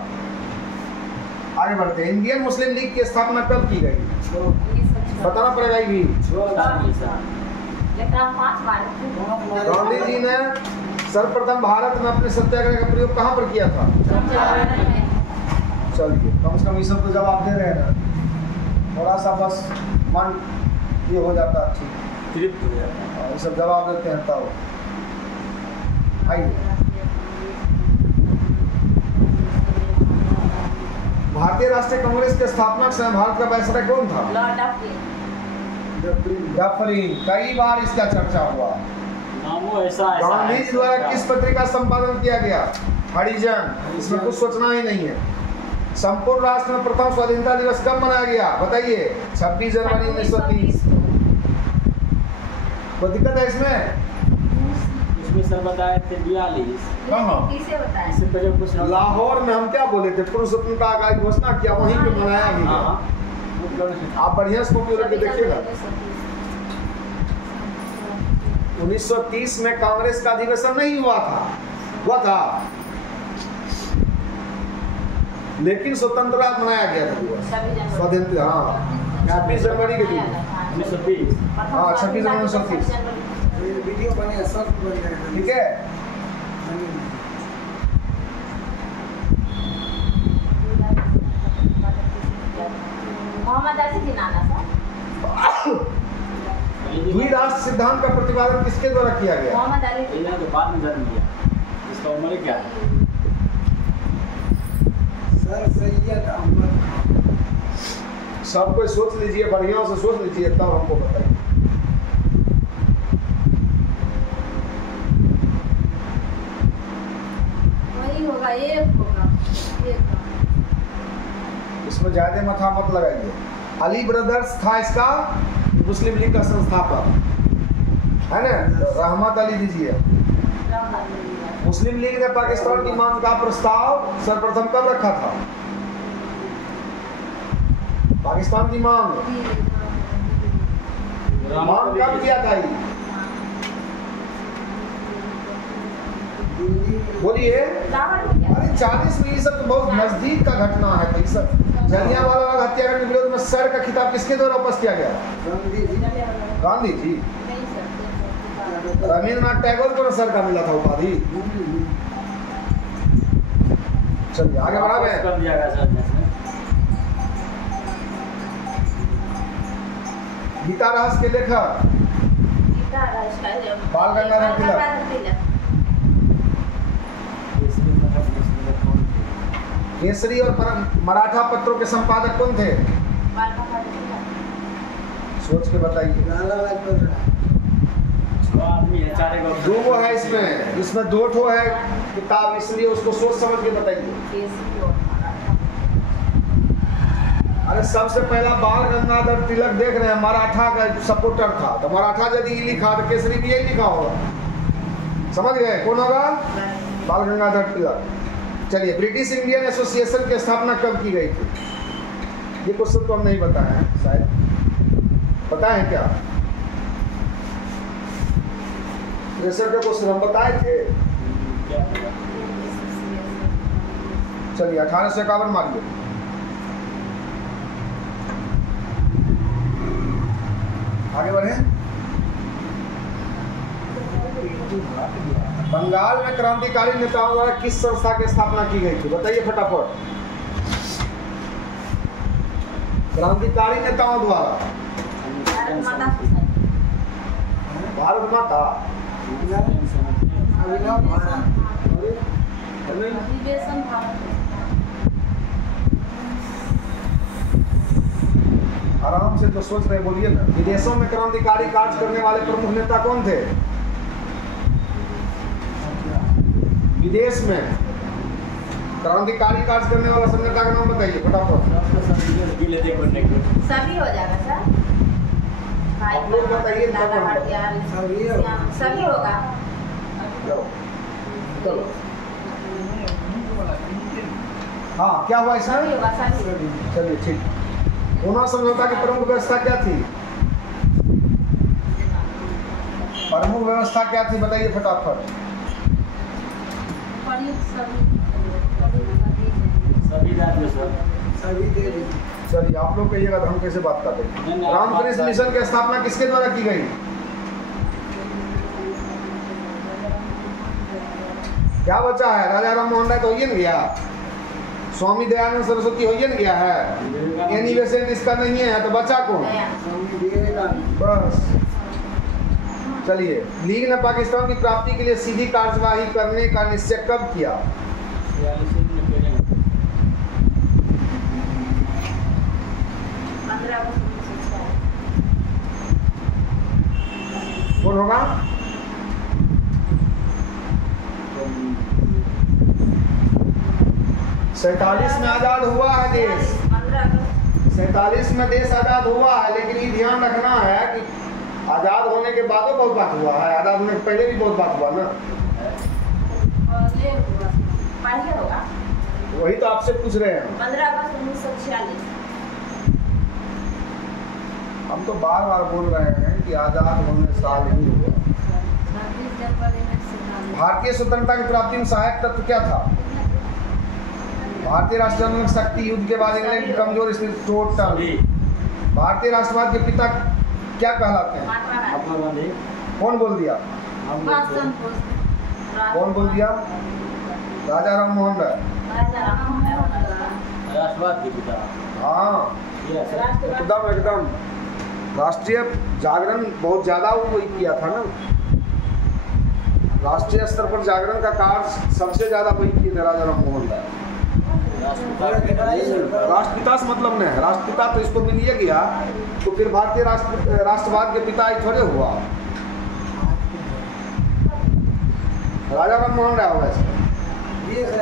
आगे बढ़ते हैं। इंडियन मुस्लिम लीग की स्थापना कब की गई? बताना पड़ेगा ये भी। गांधी जी ने सर्वप्रथम भारत में अपने सत्याग्रह का प्रयोग कहाँ पर किया था? चलिए, कम से कम ये सब तो जवाब दे रहे हैं ना, थोड़ा सा बस मन ये हो जाता है, तृप्त हो जाता है। ये सब जवाब देते हैं तब। आइए, भारतीय राष्ट्रीय कांग्रेस के स्थापना समय भारत का वायसराय कौन था? डफरिन। कई बार इसका चर्चा हुआ। नामो ऐसा गांधी जी द्वारा किस पत्रिका संपादन किया गया? हरिजन। इसमें कुछ सोचना ही नहीं है। संपूर्ण राष्ट्र में प्रथम स्वाधीनता दिवस कब मनाया गया? बताइए। 26 जनवरी 1930। कोई दिक्कत है इसमें? इसमें सर बताए थे 42। इससे पहले कुछ लाहौर में हम क्या बोले थे? पूर्ण स्वतंत्रता का घोषणा किया, वहीं पे मनाया गया। आप बढ़िया से कॉपी करके देखिएगा। 1930 में कांग्रेस का अधिवेशन नहीं हुआ था, हुआ था, लेकिन स्वतंत्रता मनाया गया था दिवस, स्वाधीनता। हाँ 26 जनवरी के दिन। 1920। हाँ 26 जनवरी 1930। वीडियो बने सब बन गए। ठीक है। मोहम्मद अली जिनाना सर। द्विराष्ट्र सिद्धांत का प्रतिपादन किसके द्वारा किया गया? मोहम्मद अली ये जो बाद में जन्म लिया, इसका उम्र क्या है? सर सैयद अहमद खान। सब कोई सोच लीजिए, बढ़िया से सोच लीजिए, तब हमको बताइए। वही होगा, एक होगा, एक होगा। इसमें ज्यादा माथा मत लगाइए। अली ब्रदर्स था इसका मुस्लिम लीग का संस्थापक, है ना? रहमत अली दीजिए। मुस्लिम लीग ने पाकिस्तान की मांग का प्रस्ताव सर्वप्रथम कब रखा था? पाकिस्तान की मांग कब किया था? ये बोलिए। अरे 40 में, ये सब तो बहुत नजदीक का घटना है। ये सब जलियांवाला बाग हत्याकांड के विरोध में सर का खिताब किसके द्वारा वापस किया गया? गांधी जी। रविंद्रनाथ टैगोर को सर का मिला था उपाधि। चलिए आगे बढ़ा गए। कर दिया गया सर ने। गीता रहस्य के लेखक बाल गंगाधर तिलक। केसरी और मराठा पत्रों के संपादक कौन थे? सोच के बताइए। लाला लाजपत राय। 6 आदमी है, 4 को 2 वो है इसमें 2 ठो है किताब, इसलिए उसको सोच समझ के बताइए। अरे सबसे पहला बाल गंगाधर तिलक देख रहे हैं, मराठा का सपोर्टर था, तो मराठा यदि लिखा तो केसरी भी यही लिखा होगा। समझ गए कौन होगा? बाल गंगाधर तिलक। चलिए, ब्रिटिश इंडियन एसोसिएशन की स्थापना कब की गई थी? ये क्वेश्चन तो हम नहीं बताए हैं, शायद पता है क्या? प्रेशर का क्वेश्चन हम बताए थे। चलिए 1851 मानिए। आगे बढ़े। बंगाल में क्रांतिकारी नेताओं द्वारा किस संस्था की स्थापना की गई थी? बताइए फटाफट। क्रांतिकारी नेताओं द्वारा। भारत माता। अभिनव भारत। आराम से तो सोच रहे, बोलिए ना। विदेशों में क्रांतिकारी कार्य करने वाले प्रमुख नेता कौन थे? विदेश में क्रांतिकारी कार्य करने वाला सब नेता का नाम बताइए फटाफट। सभी हो जाएगा सर। आप लोग बताइए। सभी होगा। चलो। हाँ, क्या हुआ सभी इसमें? होगा, सभी। चलिए ठीक। पूना समझौता की प्रमुख व्यवस्था क्या थी? प्रमुख व्यवस्था क्या थी बताइए फटाफट। सभी राज्य सर। सभी दे दीजिए। चलिए आप लोग कहिएगा तो हम कैसे बात करते हैं। रामकृष्ण मिशन की स्थापना किसके द्वारा की गई? क्या बचा है? राजा राम मोहन राय तो हो ही नहीं गया, स्वामी दयानंद सरस्वती हो ही नहीं गया है, एनिवर्सरी इसका नहीं है, तो बचा कौन? स्वामी विवेकानंद। बस। चलिए, लीग ने पाकिस्तान की प्राप्ति के लिए सीधी कार्यवाही करने का निश्चय कब किया? 46 में पहले। 15 अगस्त 1946। कौन होगा? सैतालीस में आजाद हुआ है देश। 15 अगस्त। 47 में देश आजाद हुआ है, लेकिन ये ध्यान रखना है कि आजाद होने के बाद बहुत बात हुआ है, आजाद होने के पहले भी बहुत बात हुआ ना। और ये होगा, पढ़िए होगा। वही तो आपसे पूछ रहे हैं। 15 अगस्त 1946। हम तो बार बार बोल रहे हैं कि आजाद होने साल ही हुआ। 26 जनवरी 1947। भारतीय स्वतंत्रता की प्राप्ति में सहायक तत्व क्या था? भारतीय राष्ट्र शक्ति, युद्ध के बाद इंग्लैंड की कमजोर स्थिति, टोटल। भारतीय राष्ट्रवाद के पिता क्या कहलाते हैं? महात्मा गांधी। कौन बोल दिया? कौन बोल दिया? राजा राम मोहन राय। राष्ट्रवाद के पिता। हाँ एकदम एकदम। राष्ट्रीय जागरण बहुत ज्यादा वो किया था ना, राष्ट्रीय स्तर पर जागरण का कार्य सबसे ज्यादा वही किए थे राजा राम मोहन राय। राष्ट्रपिता से मतलब नहीं है, राष्ट्रपिता तो इसको मिल ही गया, तो फिर भारतीय राष्ट्रवाद के पिता ही थोड़े हुआ। राजा राम मोहन राय होगा इसका,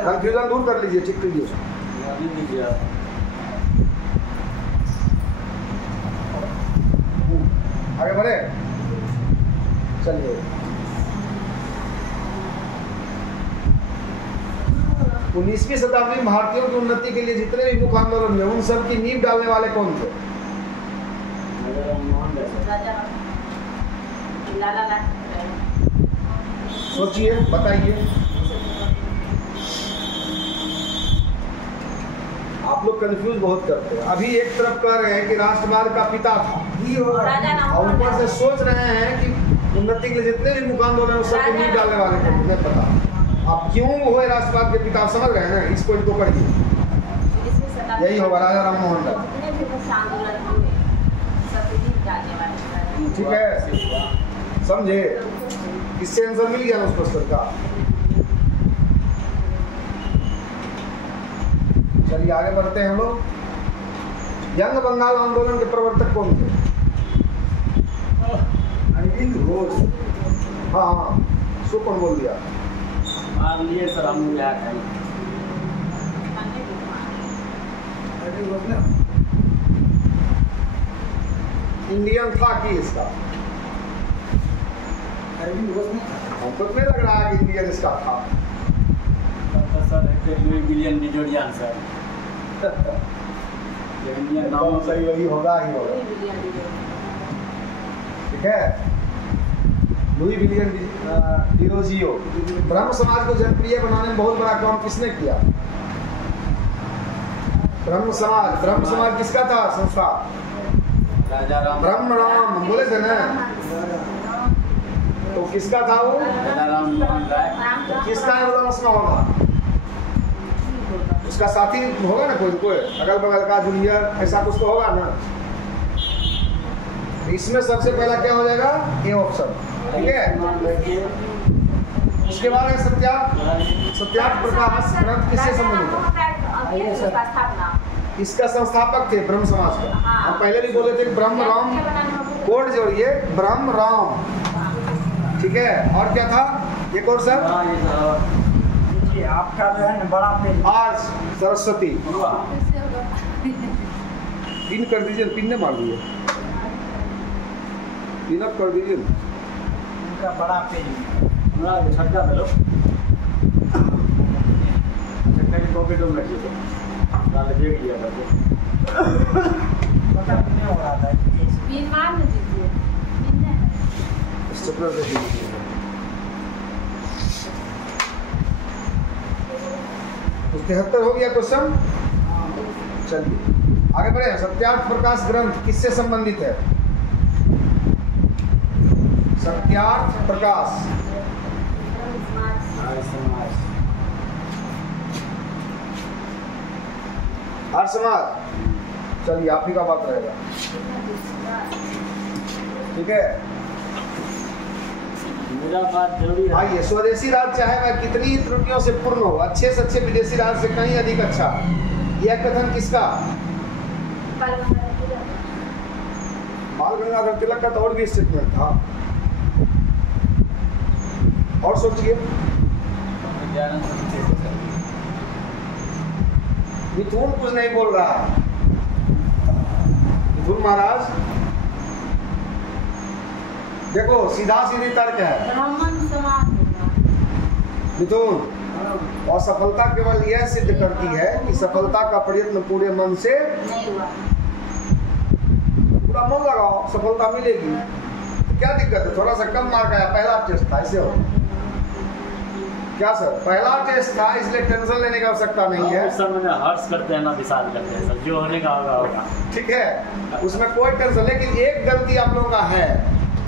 कंफ्यूजन दूर कर लीजिए, ठीक कीजिए। आगे बढ़े, चलिए। 19वीं शताब्दी में भारतीयों की उन्नति के लिए जितने भी मुख्य आंदोलन हुए उन सब की नींव डालने वाले कौन थे? सोचिए, बताइए। आप लोग कंफ्यूज बहुत करते हैं। अभी एक तरफ कह रहे हैं कि राष्ट्रवाद का पिता था, और ऊपर से सोच रहे हैं कि उन्नति के लिए जितने भी मुख्य आंदोलन उन सब की नींव डालने वाले थे। मुझे पता अब क्यों हुए राष्ट्रवाद के पिता, समझ रहे हैं ना? इसको इनको पढ़िए, यही होगा राजा राम मोहन राय। ठीक है, समझे? इससे आंसर मिल गया ना उस क्वेश्चन का। चलिए आगे बढ़ते हैं हम लोग। यंग बंगाल आंदोलन के प्रवर्तक कौन थे? अरविंद घोष। हाँ हाँ, सो कौन बोल दिया? सर हम इंडियन था कि इसका? हमको नहीं लग रहा है कि इंडियन इसका था। सर लुई विलियम डिजोरियन सर। इंडियन नाम सही वही होगा ही होगा। ठीक है, लुई विलियम डिरोजियो। ब्रह्म समाज को जनप्रिय बनाने में बहुत बड़ा काम किसने किया? ब्रह्म समाज किसका था संस्था? राजा राम। ब्रह्म राम बोले थे ना, तो किसका था वो? राजा राम मोहन राय। किसका उसका होगा? उसका साथी होगा ना, कोई अगल बगल का जूनियर, ऐसा कुछ तो होगा ना। इसमें सबसे पहला क्या हो जाएगा? A option. ठीक है, उसके बाद है सत्याग्रह प्रकाश ग्रंथ किससे संबंधित है? इसका संस्थापक थे ब्रह्म समाज का। हम पहले भी बोले थे ब्रह्म राम, कोड जोड़िए, ब्रह्म राम। ठीक है, और क्या था एक और सर? आपका जो है ना बड़ा पेज आज सरस्वती। पिन कर दीजिए, पिन ने मार दिए, पिन अप कर दीजिए। उनका बड़ा पेज छक्का दे लो। छक्का की कॉपी तो रख दो, डाल देख लिया पता नहीं हो रहा था। पिन मार दीजिए, पिन ने स्टेपलर दे दीजिए। तो 73 हो गया क्वेश्चन। चलिए आगे बढ़े। सत्याग्रह प्रकाश ग्रंथ किससे संबंधित है? सत्याग्रह प्रकाश हर समाज। चलिए आप ही का बात रहेगा। ठीक है, मेरा बात जरूरी है। आइए। स्वदेशी राज चाहे वह कितनी ही त्रुटियों से पूर्ण हो, अच्छे से अच्छे विदेशी राज से कहीं अधिक अच्छा, यह कथन किसका? बाल गंगाधर तिलक का तो और भी स्टेटमेंट था। और सोचिए। मिथुन कुछ नहीं बोल रहा है। मिथुन महाराज देखो, सीधा सीधी तर्क है। ब्राह्मण समाज मिथुन, और सफलता केवल यह सिद्ध करती है कि सफलता का प्रयत्न पूरे मन से नहीं हुआ। पूरा मन लगाओ, सफलता मिलेगी। तो क्या दिक्कत है? थोड़ा सा कम मार्क आया, पहला टेस्ट था, ऐसे हो। क्या सर, पहला टेस्ट था इसलिए टेंशन लेने की आवश्यकता नहीं है। सर मैंने हर्ष करते हैं ना विशाल करते हैं सर, जो होने का होगा होगा। ठीक है, उसमें कोई टेंशन, लेकिन एक गलती आप लोगों का है,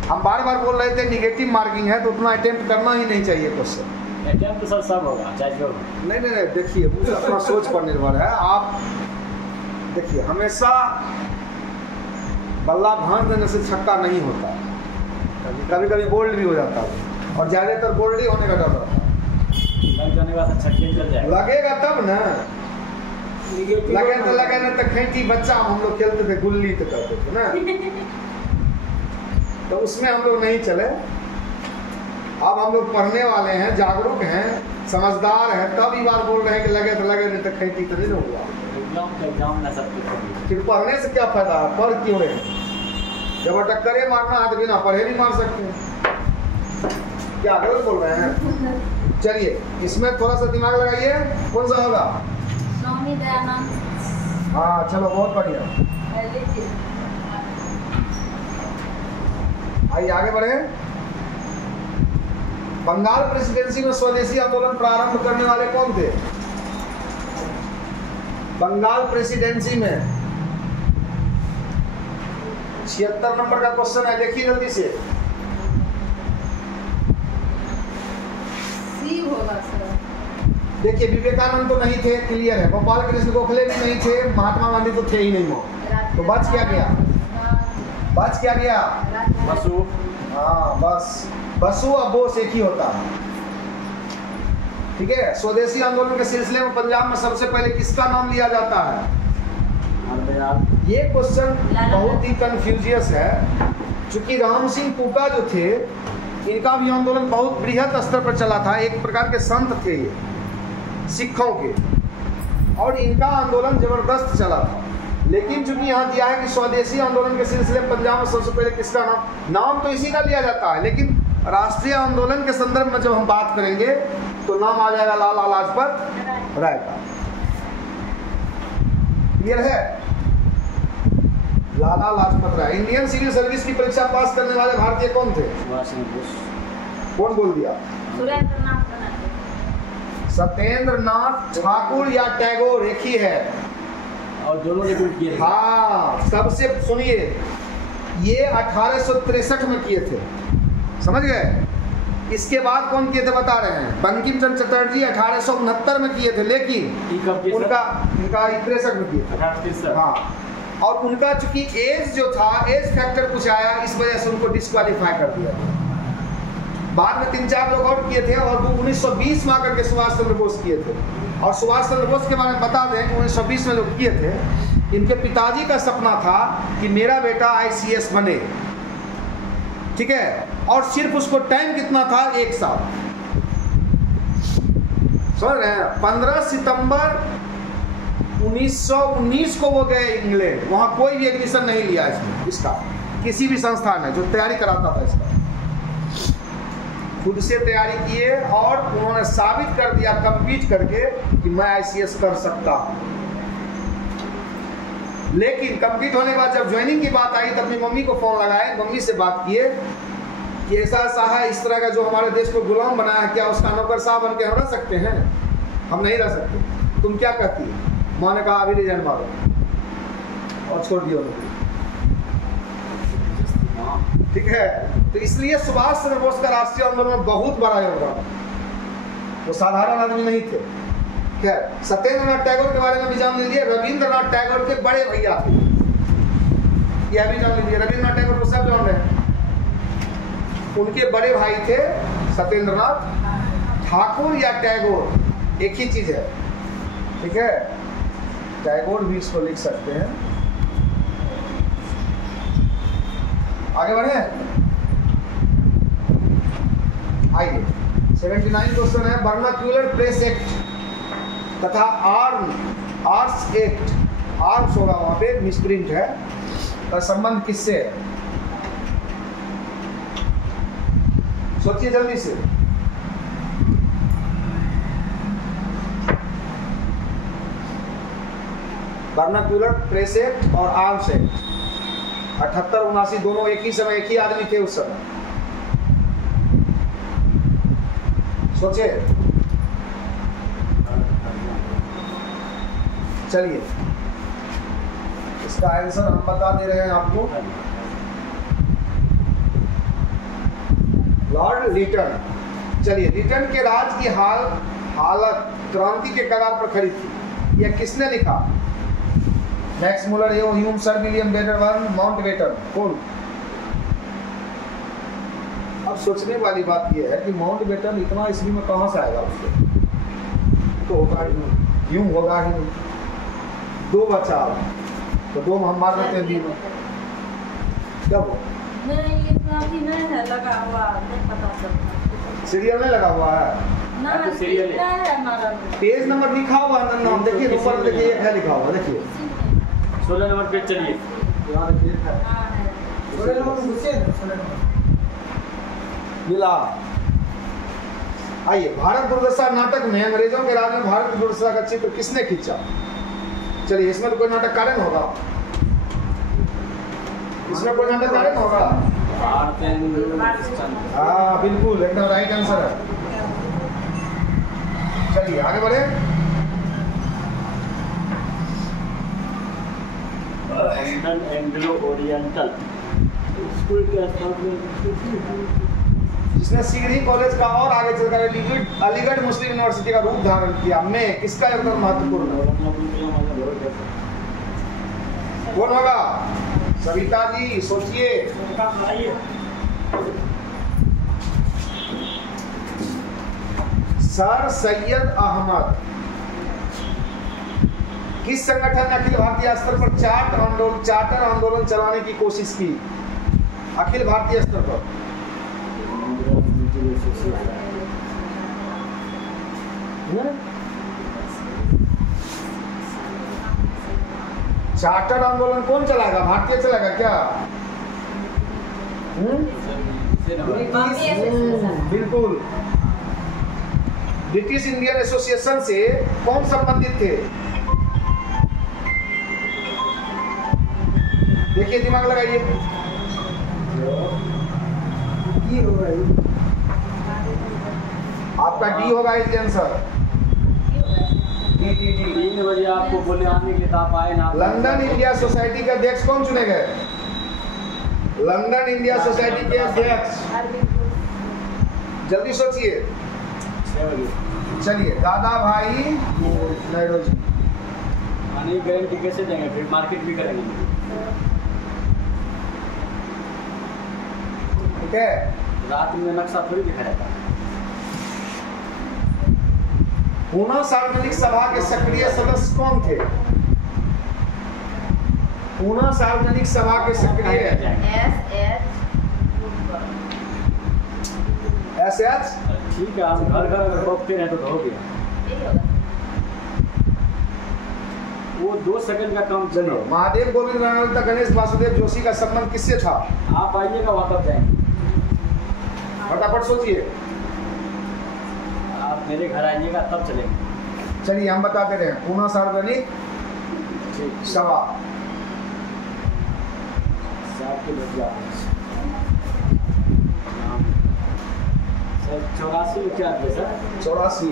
हम बार बार बोल रहे थे निगेटिव मार्किंग है तो उतना अटेम्प्ट करना ही नहीं चाहिए क्वेश्चन। अटेम्प्ट तो सर सब होगा चाहे जो हो। नहीं, देखिए वो अपना सोच पर निर्भर है। आप देखिए हमेशा बल्ला भांज देने से छक्का नहीं होता, कभी कभी बोल्ड भी हो जाता है और ज़्यादातर बोल्ड ही होने का डर रहता है। लग जाने का छक्के चल जाएगा, लगेगा तब ना, लगे ना तो खैती बच्चा हम लोग खेलते थे गुल्ली तो करते थे ना, तो उसमें हम लोग नहीं चले। अब हम लोग पढ़ने वाले हैं, जागरूक हैं, समझदार हैं, तब ही बार बोल रहे हैं कि लगे तो लगे, नहीं तो खैती तो नहीं होगा। एग्जाम ना सब कुछ फिर पढ़ने से क्या फायदा है, पढ़ क्यों रहे? जब टक्करे मारना है तो बिना पढ़े भी मार सकते हैं। क्या गलत बोल रहे हैं? चलिए इसमें थोड़ा सा दिमाग लगाइए, कौन सा होगा? स्वामी दयानंद। हाँ चलो, बहुत बढ़िया, आइए आगे बढ़े। बंगाल प्रेसिडेंसी में स्वदेशी आंदोलन प्रारंभ करने वाले कौन थे? बंगाल प्रेसिडेंसी में 76 नंबर का क्वेश्चन है, देखिए जल्दी से। सी होगा सर। देखिए विवेकानंद तो नहीं थे, क्लियर है। गोपाल कृष्ण गोखले भी नहीं थे, महात्मा गांधी तो थे ही नहीं वो, तो बच क्या गया? बच क्या गया? बसु। हाँ बस, बसु और बोस एक ही होता है। ठीक है, स्वदेशी आंदोलन के सिलसिले में पंजाब में सबसे पहले किसका नाम लिया जाता है? ये क्वेश्चन बहुत ही कंफ्यूजियस है, क्योंकि राम सिंह कुका जो थे इनका भी आंदोलन बहुत बृहद स्तर पर चला था, एक प्रकार के संत थे ये सिखों के, और इनका आंदोलन जबरदस्त चला था। लेकिन चूंकि यहाँ दिया है कि स्वदेशी आंदोलन के सिलसिले में पंजाब में सबसे पहले किसका नाम तो इसी का लिया जाता है, लेकिन राष्ट्रीय आंदोलन के संदर्भ में जब हम बात करेंगे तो नाम आ जाएगा लाला लाजपत राय का। क्लियर है? Lala Lajpat Rai. Indian civil service की परीक्षा पास करने वाले भारतीय कौन थे? कौन बोल दिया? सत्येंद्र नाथ ठाकुर या टैगोर, एक ही है, और दोनों ने कुछ किए। हाँ सबसे सुनिए, ये 1863 में किए थे, समझ गए? इसके बाद कौन किए थे बता रहे हैं, बंकिम चंद्र चटर्जी 1869 में किए थे, लेकिन उनका 63 में किए थे। हाँ, और उनका चूंकि एज जो था, एज फैक्टर कुछ आया, इस वजह से उनको डिस्क्वालीफाई कर दिया। बाद में 3-4 लोग और किए थे, और 1920 में आकर के सुभाष चंद्र बोस किए थे। और सुभाष चंद्र बोस के बारे में बता दें कि 1920 में जो किए थे, इनके पिताजी का सपना था कि मेरा बेटा ICS बने, ठीक है, और सिर्फ उसको टाइम कितना था? 1 साल। समझ रहे हैं? 15 सितंबर 1919 को वो गए इंग्लैंड, वहां कोई भी एडमिशन नहीं लिया इसमें, इसका किसी भी संस्थान में जो तैयारी कराता था इसका, खुद से तैयारी किए और उन्होंने साबित कर दिया कम्पीट करके कि मैं ICS कर सकता हूं। लेकिन कम्पीट होने के बाद जब ज्वाइनिंग की बात आई, तब अपनी मम्मी को फोन लगाए, मम्मी से बात किए कि ऐसा ऐसा है, इस तरह का जो हमारे देश को गुलाम बनाया है, क्या उसका नौकरशाह बन के हम रह सकते हैं? हम नहीं रह सकते, तुम क्या कहती है? माँ ने कहा अभी रिजाइन मारो और छोड़ दिया उनको। ठीक है, तो इसलिए सुभाष चंद्र बोस का राष्ट्रीय आंदोलन में बहुत बड़ा योगदान, वो साधारण आदमी नहीं थे। खैर, सत्येंद्र नाथ टैगोर के बारे में भी जान लीजिए, रविंद्रनाथ टैगोर के बड़े भैया थे, यह भी जान लीजिए। रविंद्रनाथ टैगोर को सब जान रहे हैं, उनके बड़े भाई थे सत्येंद्रनाथ ठाकुर या टैगोर, एक ही चीज है। ठीक है, टैगोर भी इसको लिख सकते हैं। आगे बढ़े, आइए 79 क्वेश्चन है। वर्नाक्यूलर प्रेस एक्ट तथा आर्म्स एक्ट, आर्म्स होगा वहां पे, मिसप्रिंट है, का संबंध किससे है? सोचिए जल्दी से। वर्नाक्यूलर प्रेस एक्ट और आर्म्स एक्ट 78-79 दोनों एक ही समय, एक ही आदमी थे उस समय। सोचे चलिए इसका आंसर हम बता दे रहे हैं आपको। लॉर्ड लिटन। चलिए, लिटन के राज की हालत क्रांति के कगार पर खड़ी थी। यह किसने लिखा? मैक्स मुलर, एओ ह्यूम, सर विलियम बेटरवन, माउंटबेटन। कौन? अब सोचने वाली बात यह है कि माउंटबेटन इतना ईस्वी में कहाँ से आएगा? उसके तो होगा ही नहीं, ह्यूम होगा ही नहीं। दो बचा तो दो हम मार देते हैं दिन में। कब? नहीं, ये क्रांति नहीं है लगा हुआ, नहीं पता चलता। सीरियल में लगा हुआ है ना तो सीरियल क्या है हमारा? पेज नंबर लिखा हुआ है नाम देखिए, ऊपर में देखिए एक है लिखा हुआ, देखिए 16 नंबर पेज। चलिए यहाँ देखिए एक है। हाँ है। 16 नंबर पूछे ना, 16 नंबर। मिला। आइए, भारत दुर्दशा नाटक में अंग्रेजों के राज में भारत की दुर्दशा का चित्र किसने खींचा? चलिए, इसमें तो कोई नाटक कारण होगा, इसमें कोई नाटक कारण होगा। हाँ बिल्कुल, एकदम राइट आंसर है। चलिए आगे बढ़े। एंग्लो ओरिएंटल स्कूल के जिसने सीढ़ी कॉलेज का और आगे चलकर अलीगढ़ मुस्लिम यूनिवर्सिटी का रूप धारण किया, में किसका योगदान महत्वपूर्ण है? कौन होगा? सविता जी सोचिए। सर सैयद अहमद। किस संगठन ने अखिल भारतीय स्तर पर चार्टर आंदोलन चलाने की कोशिश की? अखिल भारतीय स्तर पर चार्टर आंदोलन कौन चलाएगा? भारतीय चलाएगा क्या? बिल्कुल। ब्रिटिश इंडियन एसोसिएशन से कौन संबंधित थे? देखिए, दिमाग लगाइए। ये होगा ये। आपका डी होगा इसका आंसर। डी 3 बजे आपको बोले आने के लिए, आप आए ना। लंदन इंडिया सोसाइटी के अध्यक्ष कौन चुने गए? लंदन इंडिया सोसाइटी के अध्यक्ष, जल्दी सोचिए। 6 बजे। चलिए, दादा भाई नौरोजी। आने की गारंटी कैसे देंगे? फिर मार्केट भी करेंगे। ठीक है, रात में नक्शा थोड़ी दिखाया था। पूना सार्वजनिक सभा के सक्रिय सदस्य कौन थे? पूना सार्वजनिक सभा के सक्रिय एस। ठीक है, हम घर घर रोकते हैं तो हो गया। वो 2 सेकंड का काम। चलिए, महादेव गोविंद रानड़े गणेश वासुदेव जोशी का संबंध किससे था? आप आइएगा, वापस जाएंगे। फटाफट सोचिए। आप मेरे घर आइएगा तब चलेंगे। चलिए, हम बताते रहे। पूना सार्वजनिक ठीक। सभा के बदला सर 84 में क्या है सर? 84।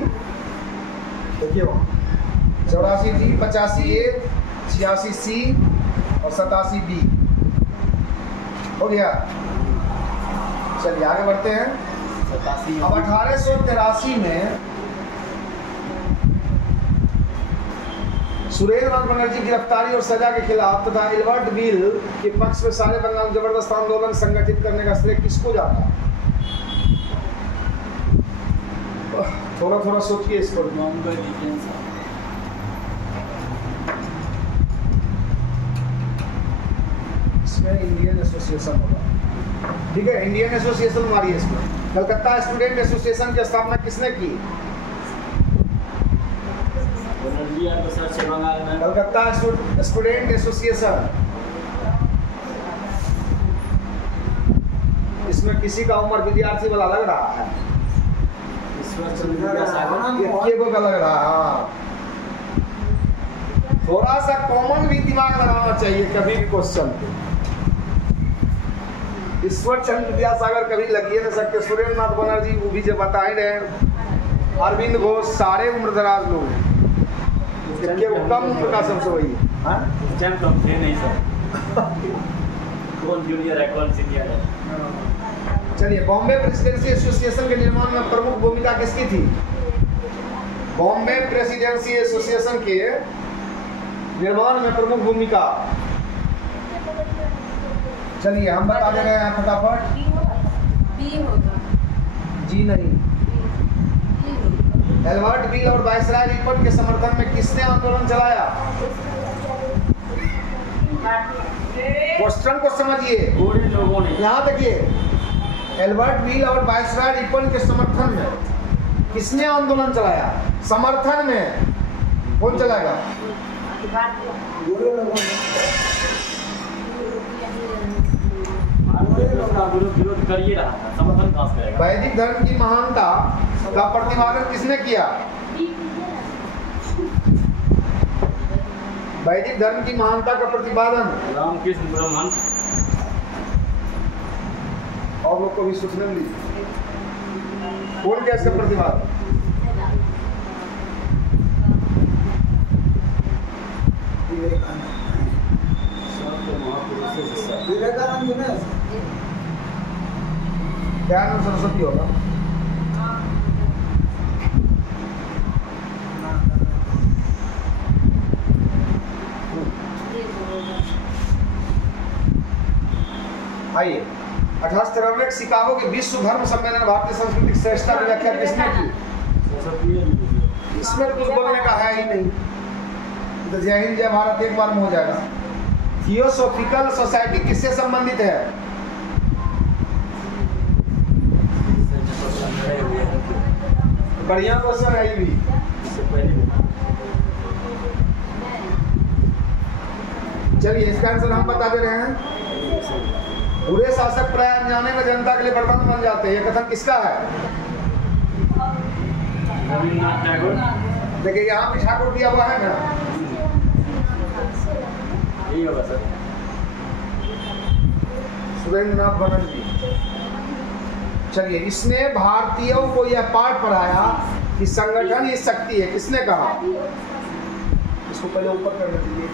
देखिए वहाँ 84 जी, 85 ए, 86 सी और 87 बी हो गया। चलिए आगे बढ़ते हैं। 87। अब 1883 में सुरेंद्रनाथ बनर्जी की गिरफ्तारी और सजा के खिलाफ तथा एल्बर्ट बिल के पक्ष में सारे बंगाल में जबरदस्त आंदोलन संगठित करने का श्रेय किसको जाता है? थोड़ा थोड़ा सोचिए इसको। इसमें इंडियन एसोसिएशन होगा। ठीक है, इंडियन एसोसिएशन मारिए इसमें। कलकत्ता स्टूडेंट एसोसिएशन की स्थापना किसने की? Calcutta student association. इसमें किसी का उम्र विद्यार्थी वाला लग रहा है? को का लग रहा है। हाँ, थोड़ा सा कॉमन भी दिमाग लगाना चाहिए कभी भी क्वेश्चन पे। ईश्वर चंद्र विद्यासागर कभी लगिए नहीं सकते। सुरेंद्रनाथ बनर्जी वो भी जो बता ही रहे, अरविंद घोष, सारे उम्रदराज लोग हैं। कम उम्र का सबसे वही। हाँ उस टाइम तो हम थे नहीं सर। कौन जूनियर है कौन सीनियर है। चलिए, बॉम्बे प्रेसिडेंसी एसोसिएशन के निर्माण में प्रमुख भूमिका किसकी थी? बॉम्बे प्रेसिडेंसी एसोसिएशन के निर्माण में प्रमुख भूमिका, चलिए हम बता दे रहे हैं फटाफट। जी नहीं। एल्बर्ट बील और वायसराय रिपन के समर्थन में किसने आंदोलन चलाया? क्वेश्चन को समझिए, पूरे लोगों ने। यहाँ देखिए, एल्बर्ट बील और वायसराय रिपन के समर्थन में किसने आंदोलन चलाया? समर्थन में कौन चलाएगा? विरोध कर ही रहा था, समर्थन कहाँ से करेगा? वैदिक धर्म की महानता का प्रतिपादन किसने किया? वैदिक धर्म की महानता का प्रतिपादन रामकृष्ण ब्रह्मन। और लोग को भी सोचने में लीजिए, कौन क्या इसका प्रतिपादन? विवेकानंद ने। दयानंद सरस्वती होगा। आइए, 1893 शिकागो के विश्व धर्म सम्मेलन भारतीय सांस्कृतिक श्रेष्ठता की व्याख्या किसने की? इसमें कुछ बोलने का है ही नहीं, तो जय हिंद जय भारत एक बार में हो जाएगा। थियोसॉफिकल सोसाइटी किससे संबंधित है? बढ़िया क्वेश्चन है ये भी। चलिए, इसका आंसर हम बता दे रहे हैं। बुरे शासक प्राय अनजाने में जनता के लिए वरदान बन जाते हैं, ये कथन किसका है? रविन्द्रनाथ टैगोर। देखिए, यहाँ भी ठाकुर दिया हुआ है ना, यही होगा सर। सुरेंद्रनाथ बनर्जी। चलिए, इसने भारतीयों को यह पाठ पढ़ाया कि संगठन ही शक्ति है, किसने कहा? इसको पहले ऊपर करना चाहिए।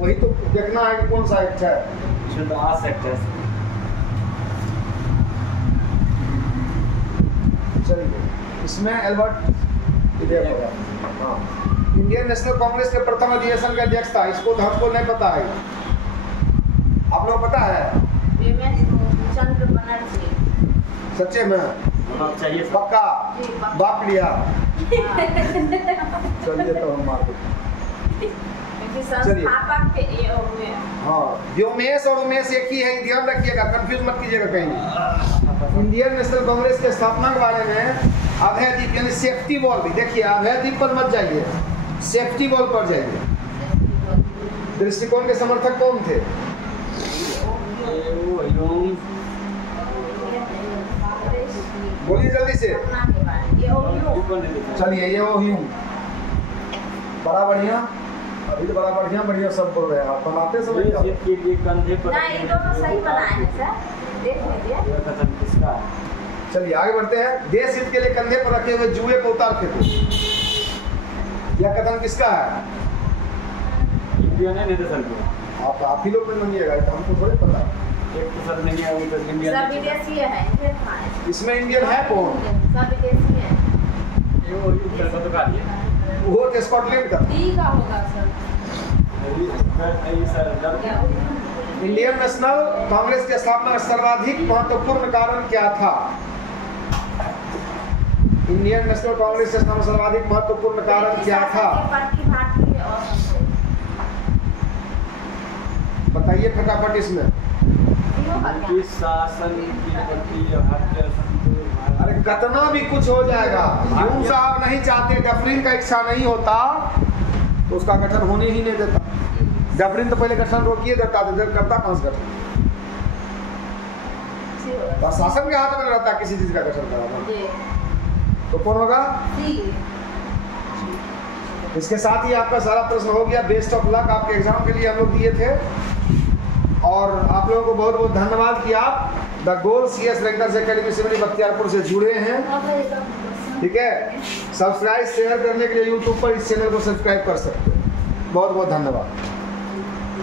वही तो देखना है कि कौन सा एक्ट है। चलिए, इसमें एल्बर्ट हाँ, इंडियन नेशनल कांग्रेस के प्रथम अधिवेशन का अध्यक्ष था। इसको तो हमको नहीं पता है, आप लोग पता है? चंद्र बनर्जी। सच्चे में चाहिए पक्का बाप लिया। चलिए तो हम मार देते। संस्थापक थे ये हाँ, व्योमेश और उमेश एक ही है, ध्यान रखिएगा, कंफ्यूज मत कीजिएगा कहीं। इंडियन नेशनल कांग्रेस के स्थापना के बारे में अभय दीप यानी सेफ्टी वॉल भी देखिए, अभय दीप पर मत जाइए, सेफ्टी वॉल पर जाइए। दृष्टिकोण के समर्थक कौन थे? बोलिए जल्दी से। चलिए, ये वो ह्यूम। बड़ा बढ़िया, अभी तो बड़ा बढ़िया बढ़िया सब बोल रहे हैं, आप बनाते समय कंधे पर ना, ये दोनों सही बनाए हैं सर, देख लीजिए। कथन किसका है? चलिए आगे बढ़ते हैं। देश हित के लिए कंधे पर रखे हुए जुए को उतार फेंको, यह कथन किसका है? इंडियन है निर्देशन को। आप ही लोग मानिएगा, हमको थोड़े पता है। एक तो सर नहीं है, वो तो इंडियन सब विदेशी है। इसमें इंडियन है कौन? सब विदेशी है। ये वो यूट्यूब पर तो का दिए वो तो स्कॉटलैंड का। डी का होगा सर। इंडियन नेशनल कांग्रेस की स्थापना का सर्वाधिक महत्वपूर्ण कारण क्या था? इंडियन नेशनल कांग्रेस की स्थापना सर्वाधिक महत्वपूर्ण कारण क्या था? बताइए फटाफट इसमें। शासन की अरे कितना भी कुछ हो जाएगा, ह्यूम साहब नहीं चाहते, डफरिन का इच्छा नहीं होता तो उसका गठन होने ही नहीं देता। डफरिन तो पहले गठन रोकिए देता, तो करता कहाँ से गठन? शासन के हाथ में रहता किसी चीज का गठन कराना, तो कौन होगा? इसके साथ ही आपका सारा प्रश्न हो गया। बेस्ट ऑफ लक, आपके एग्जाम के लिए हम लोग दिए थे, और आप लोगों को बहुत बहुत धन्यवाद कि आप the goal CS rankers academy Simri Bakhtiyarpur से जुड़े हैं। ठीक है, सब्सक्राइब शेयर करने के लिए यूट्यूब पर इस चैनल को सब्सक्राइब कर सकते हैं। बहुत बहुत धन्यवाद।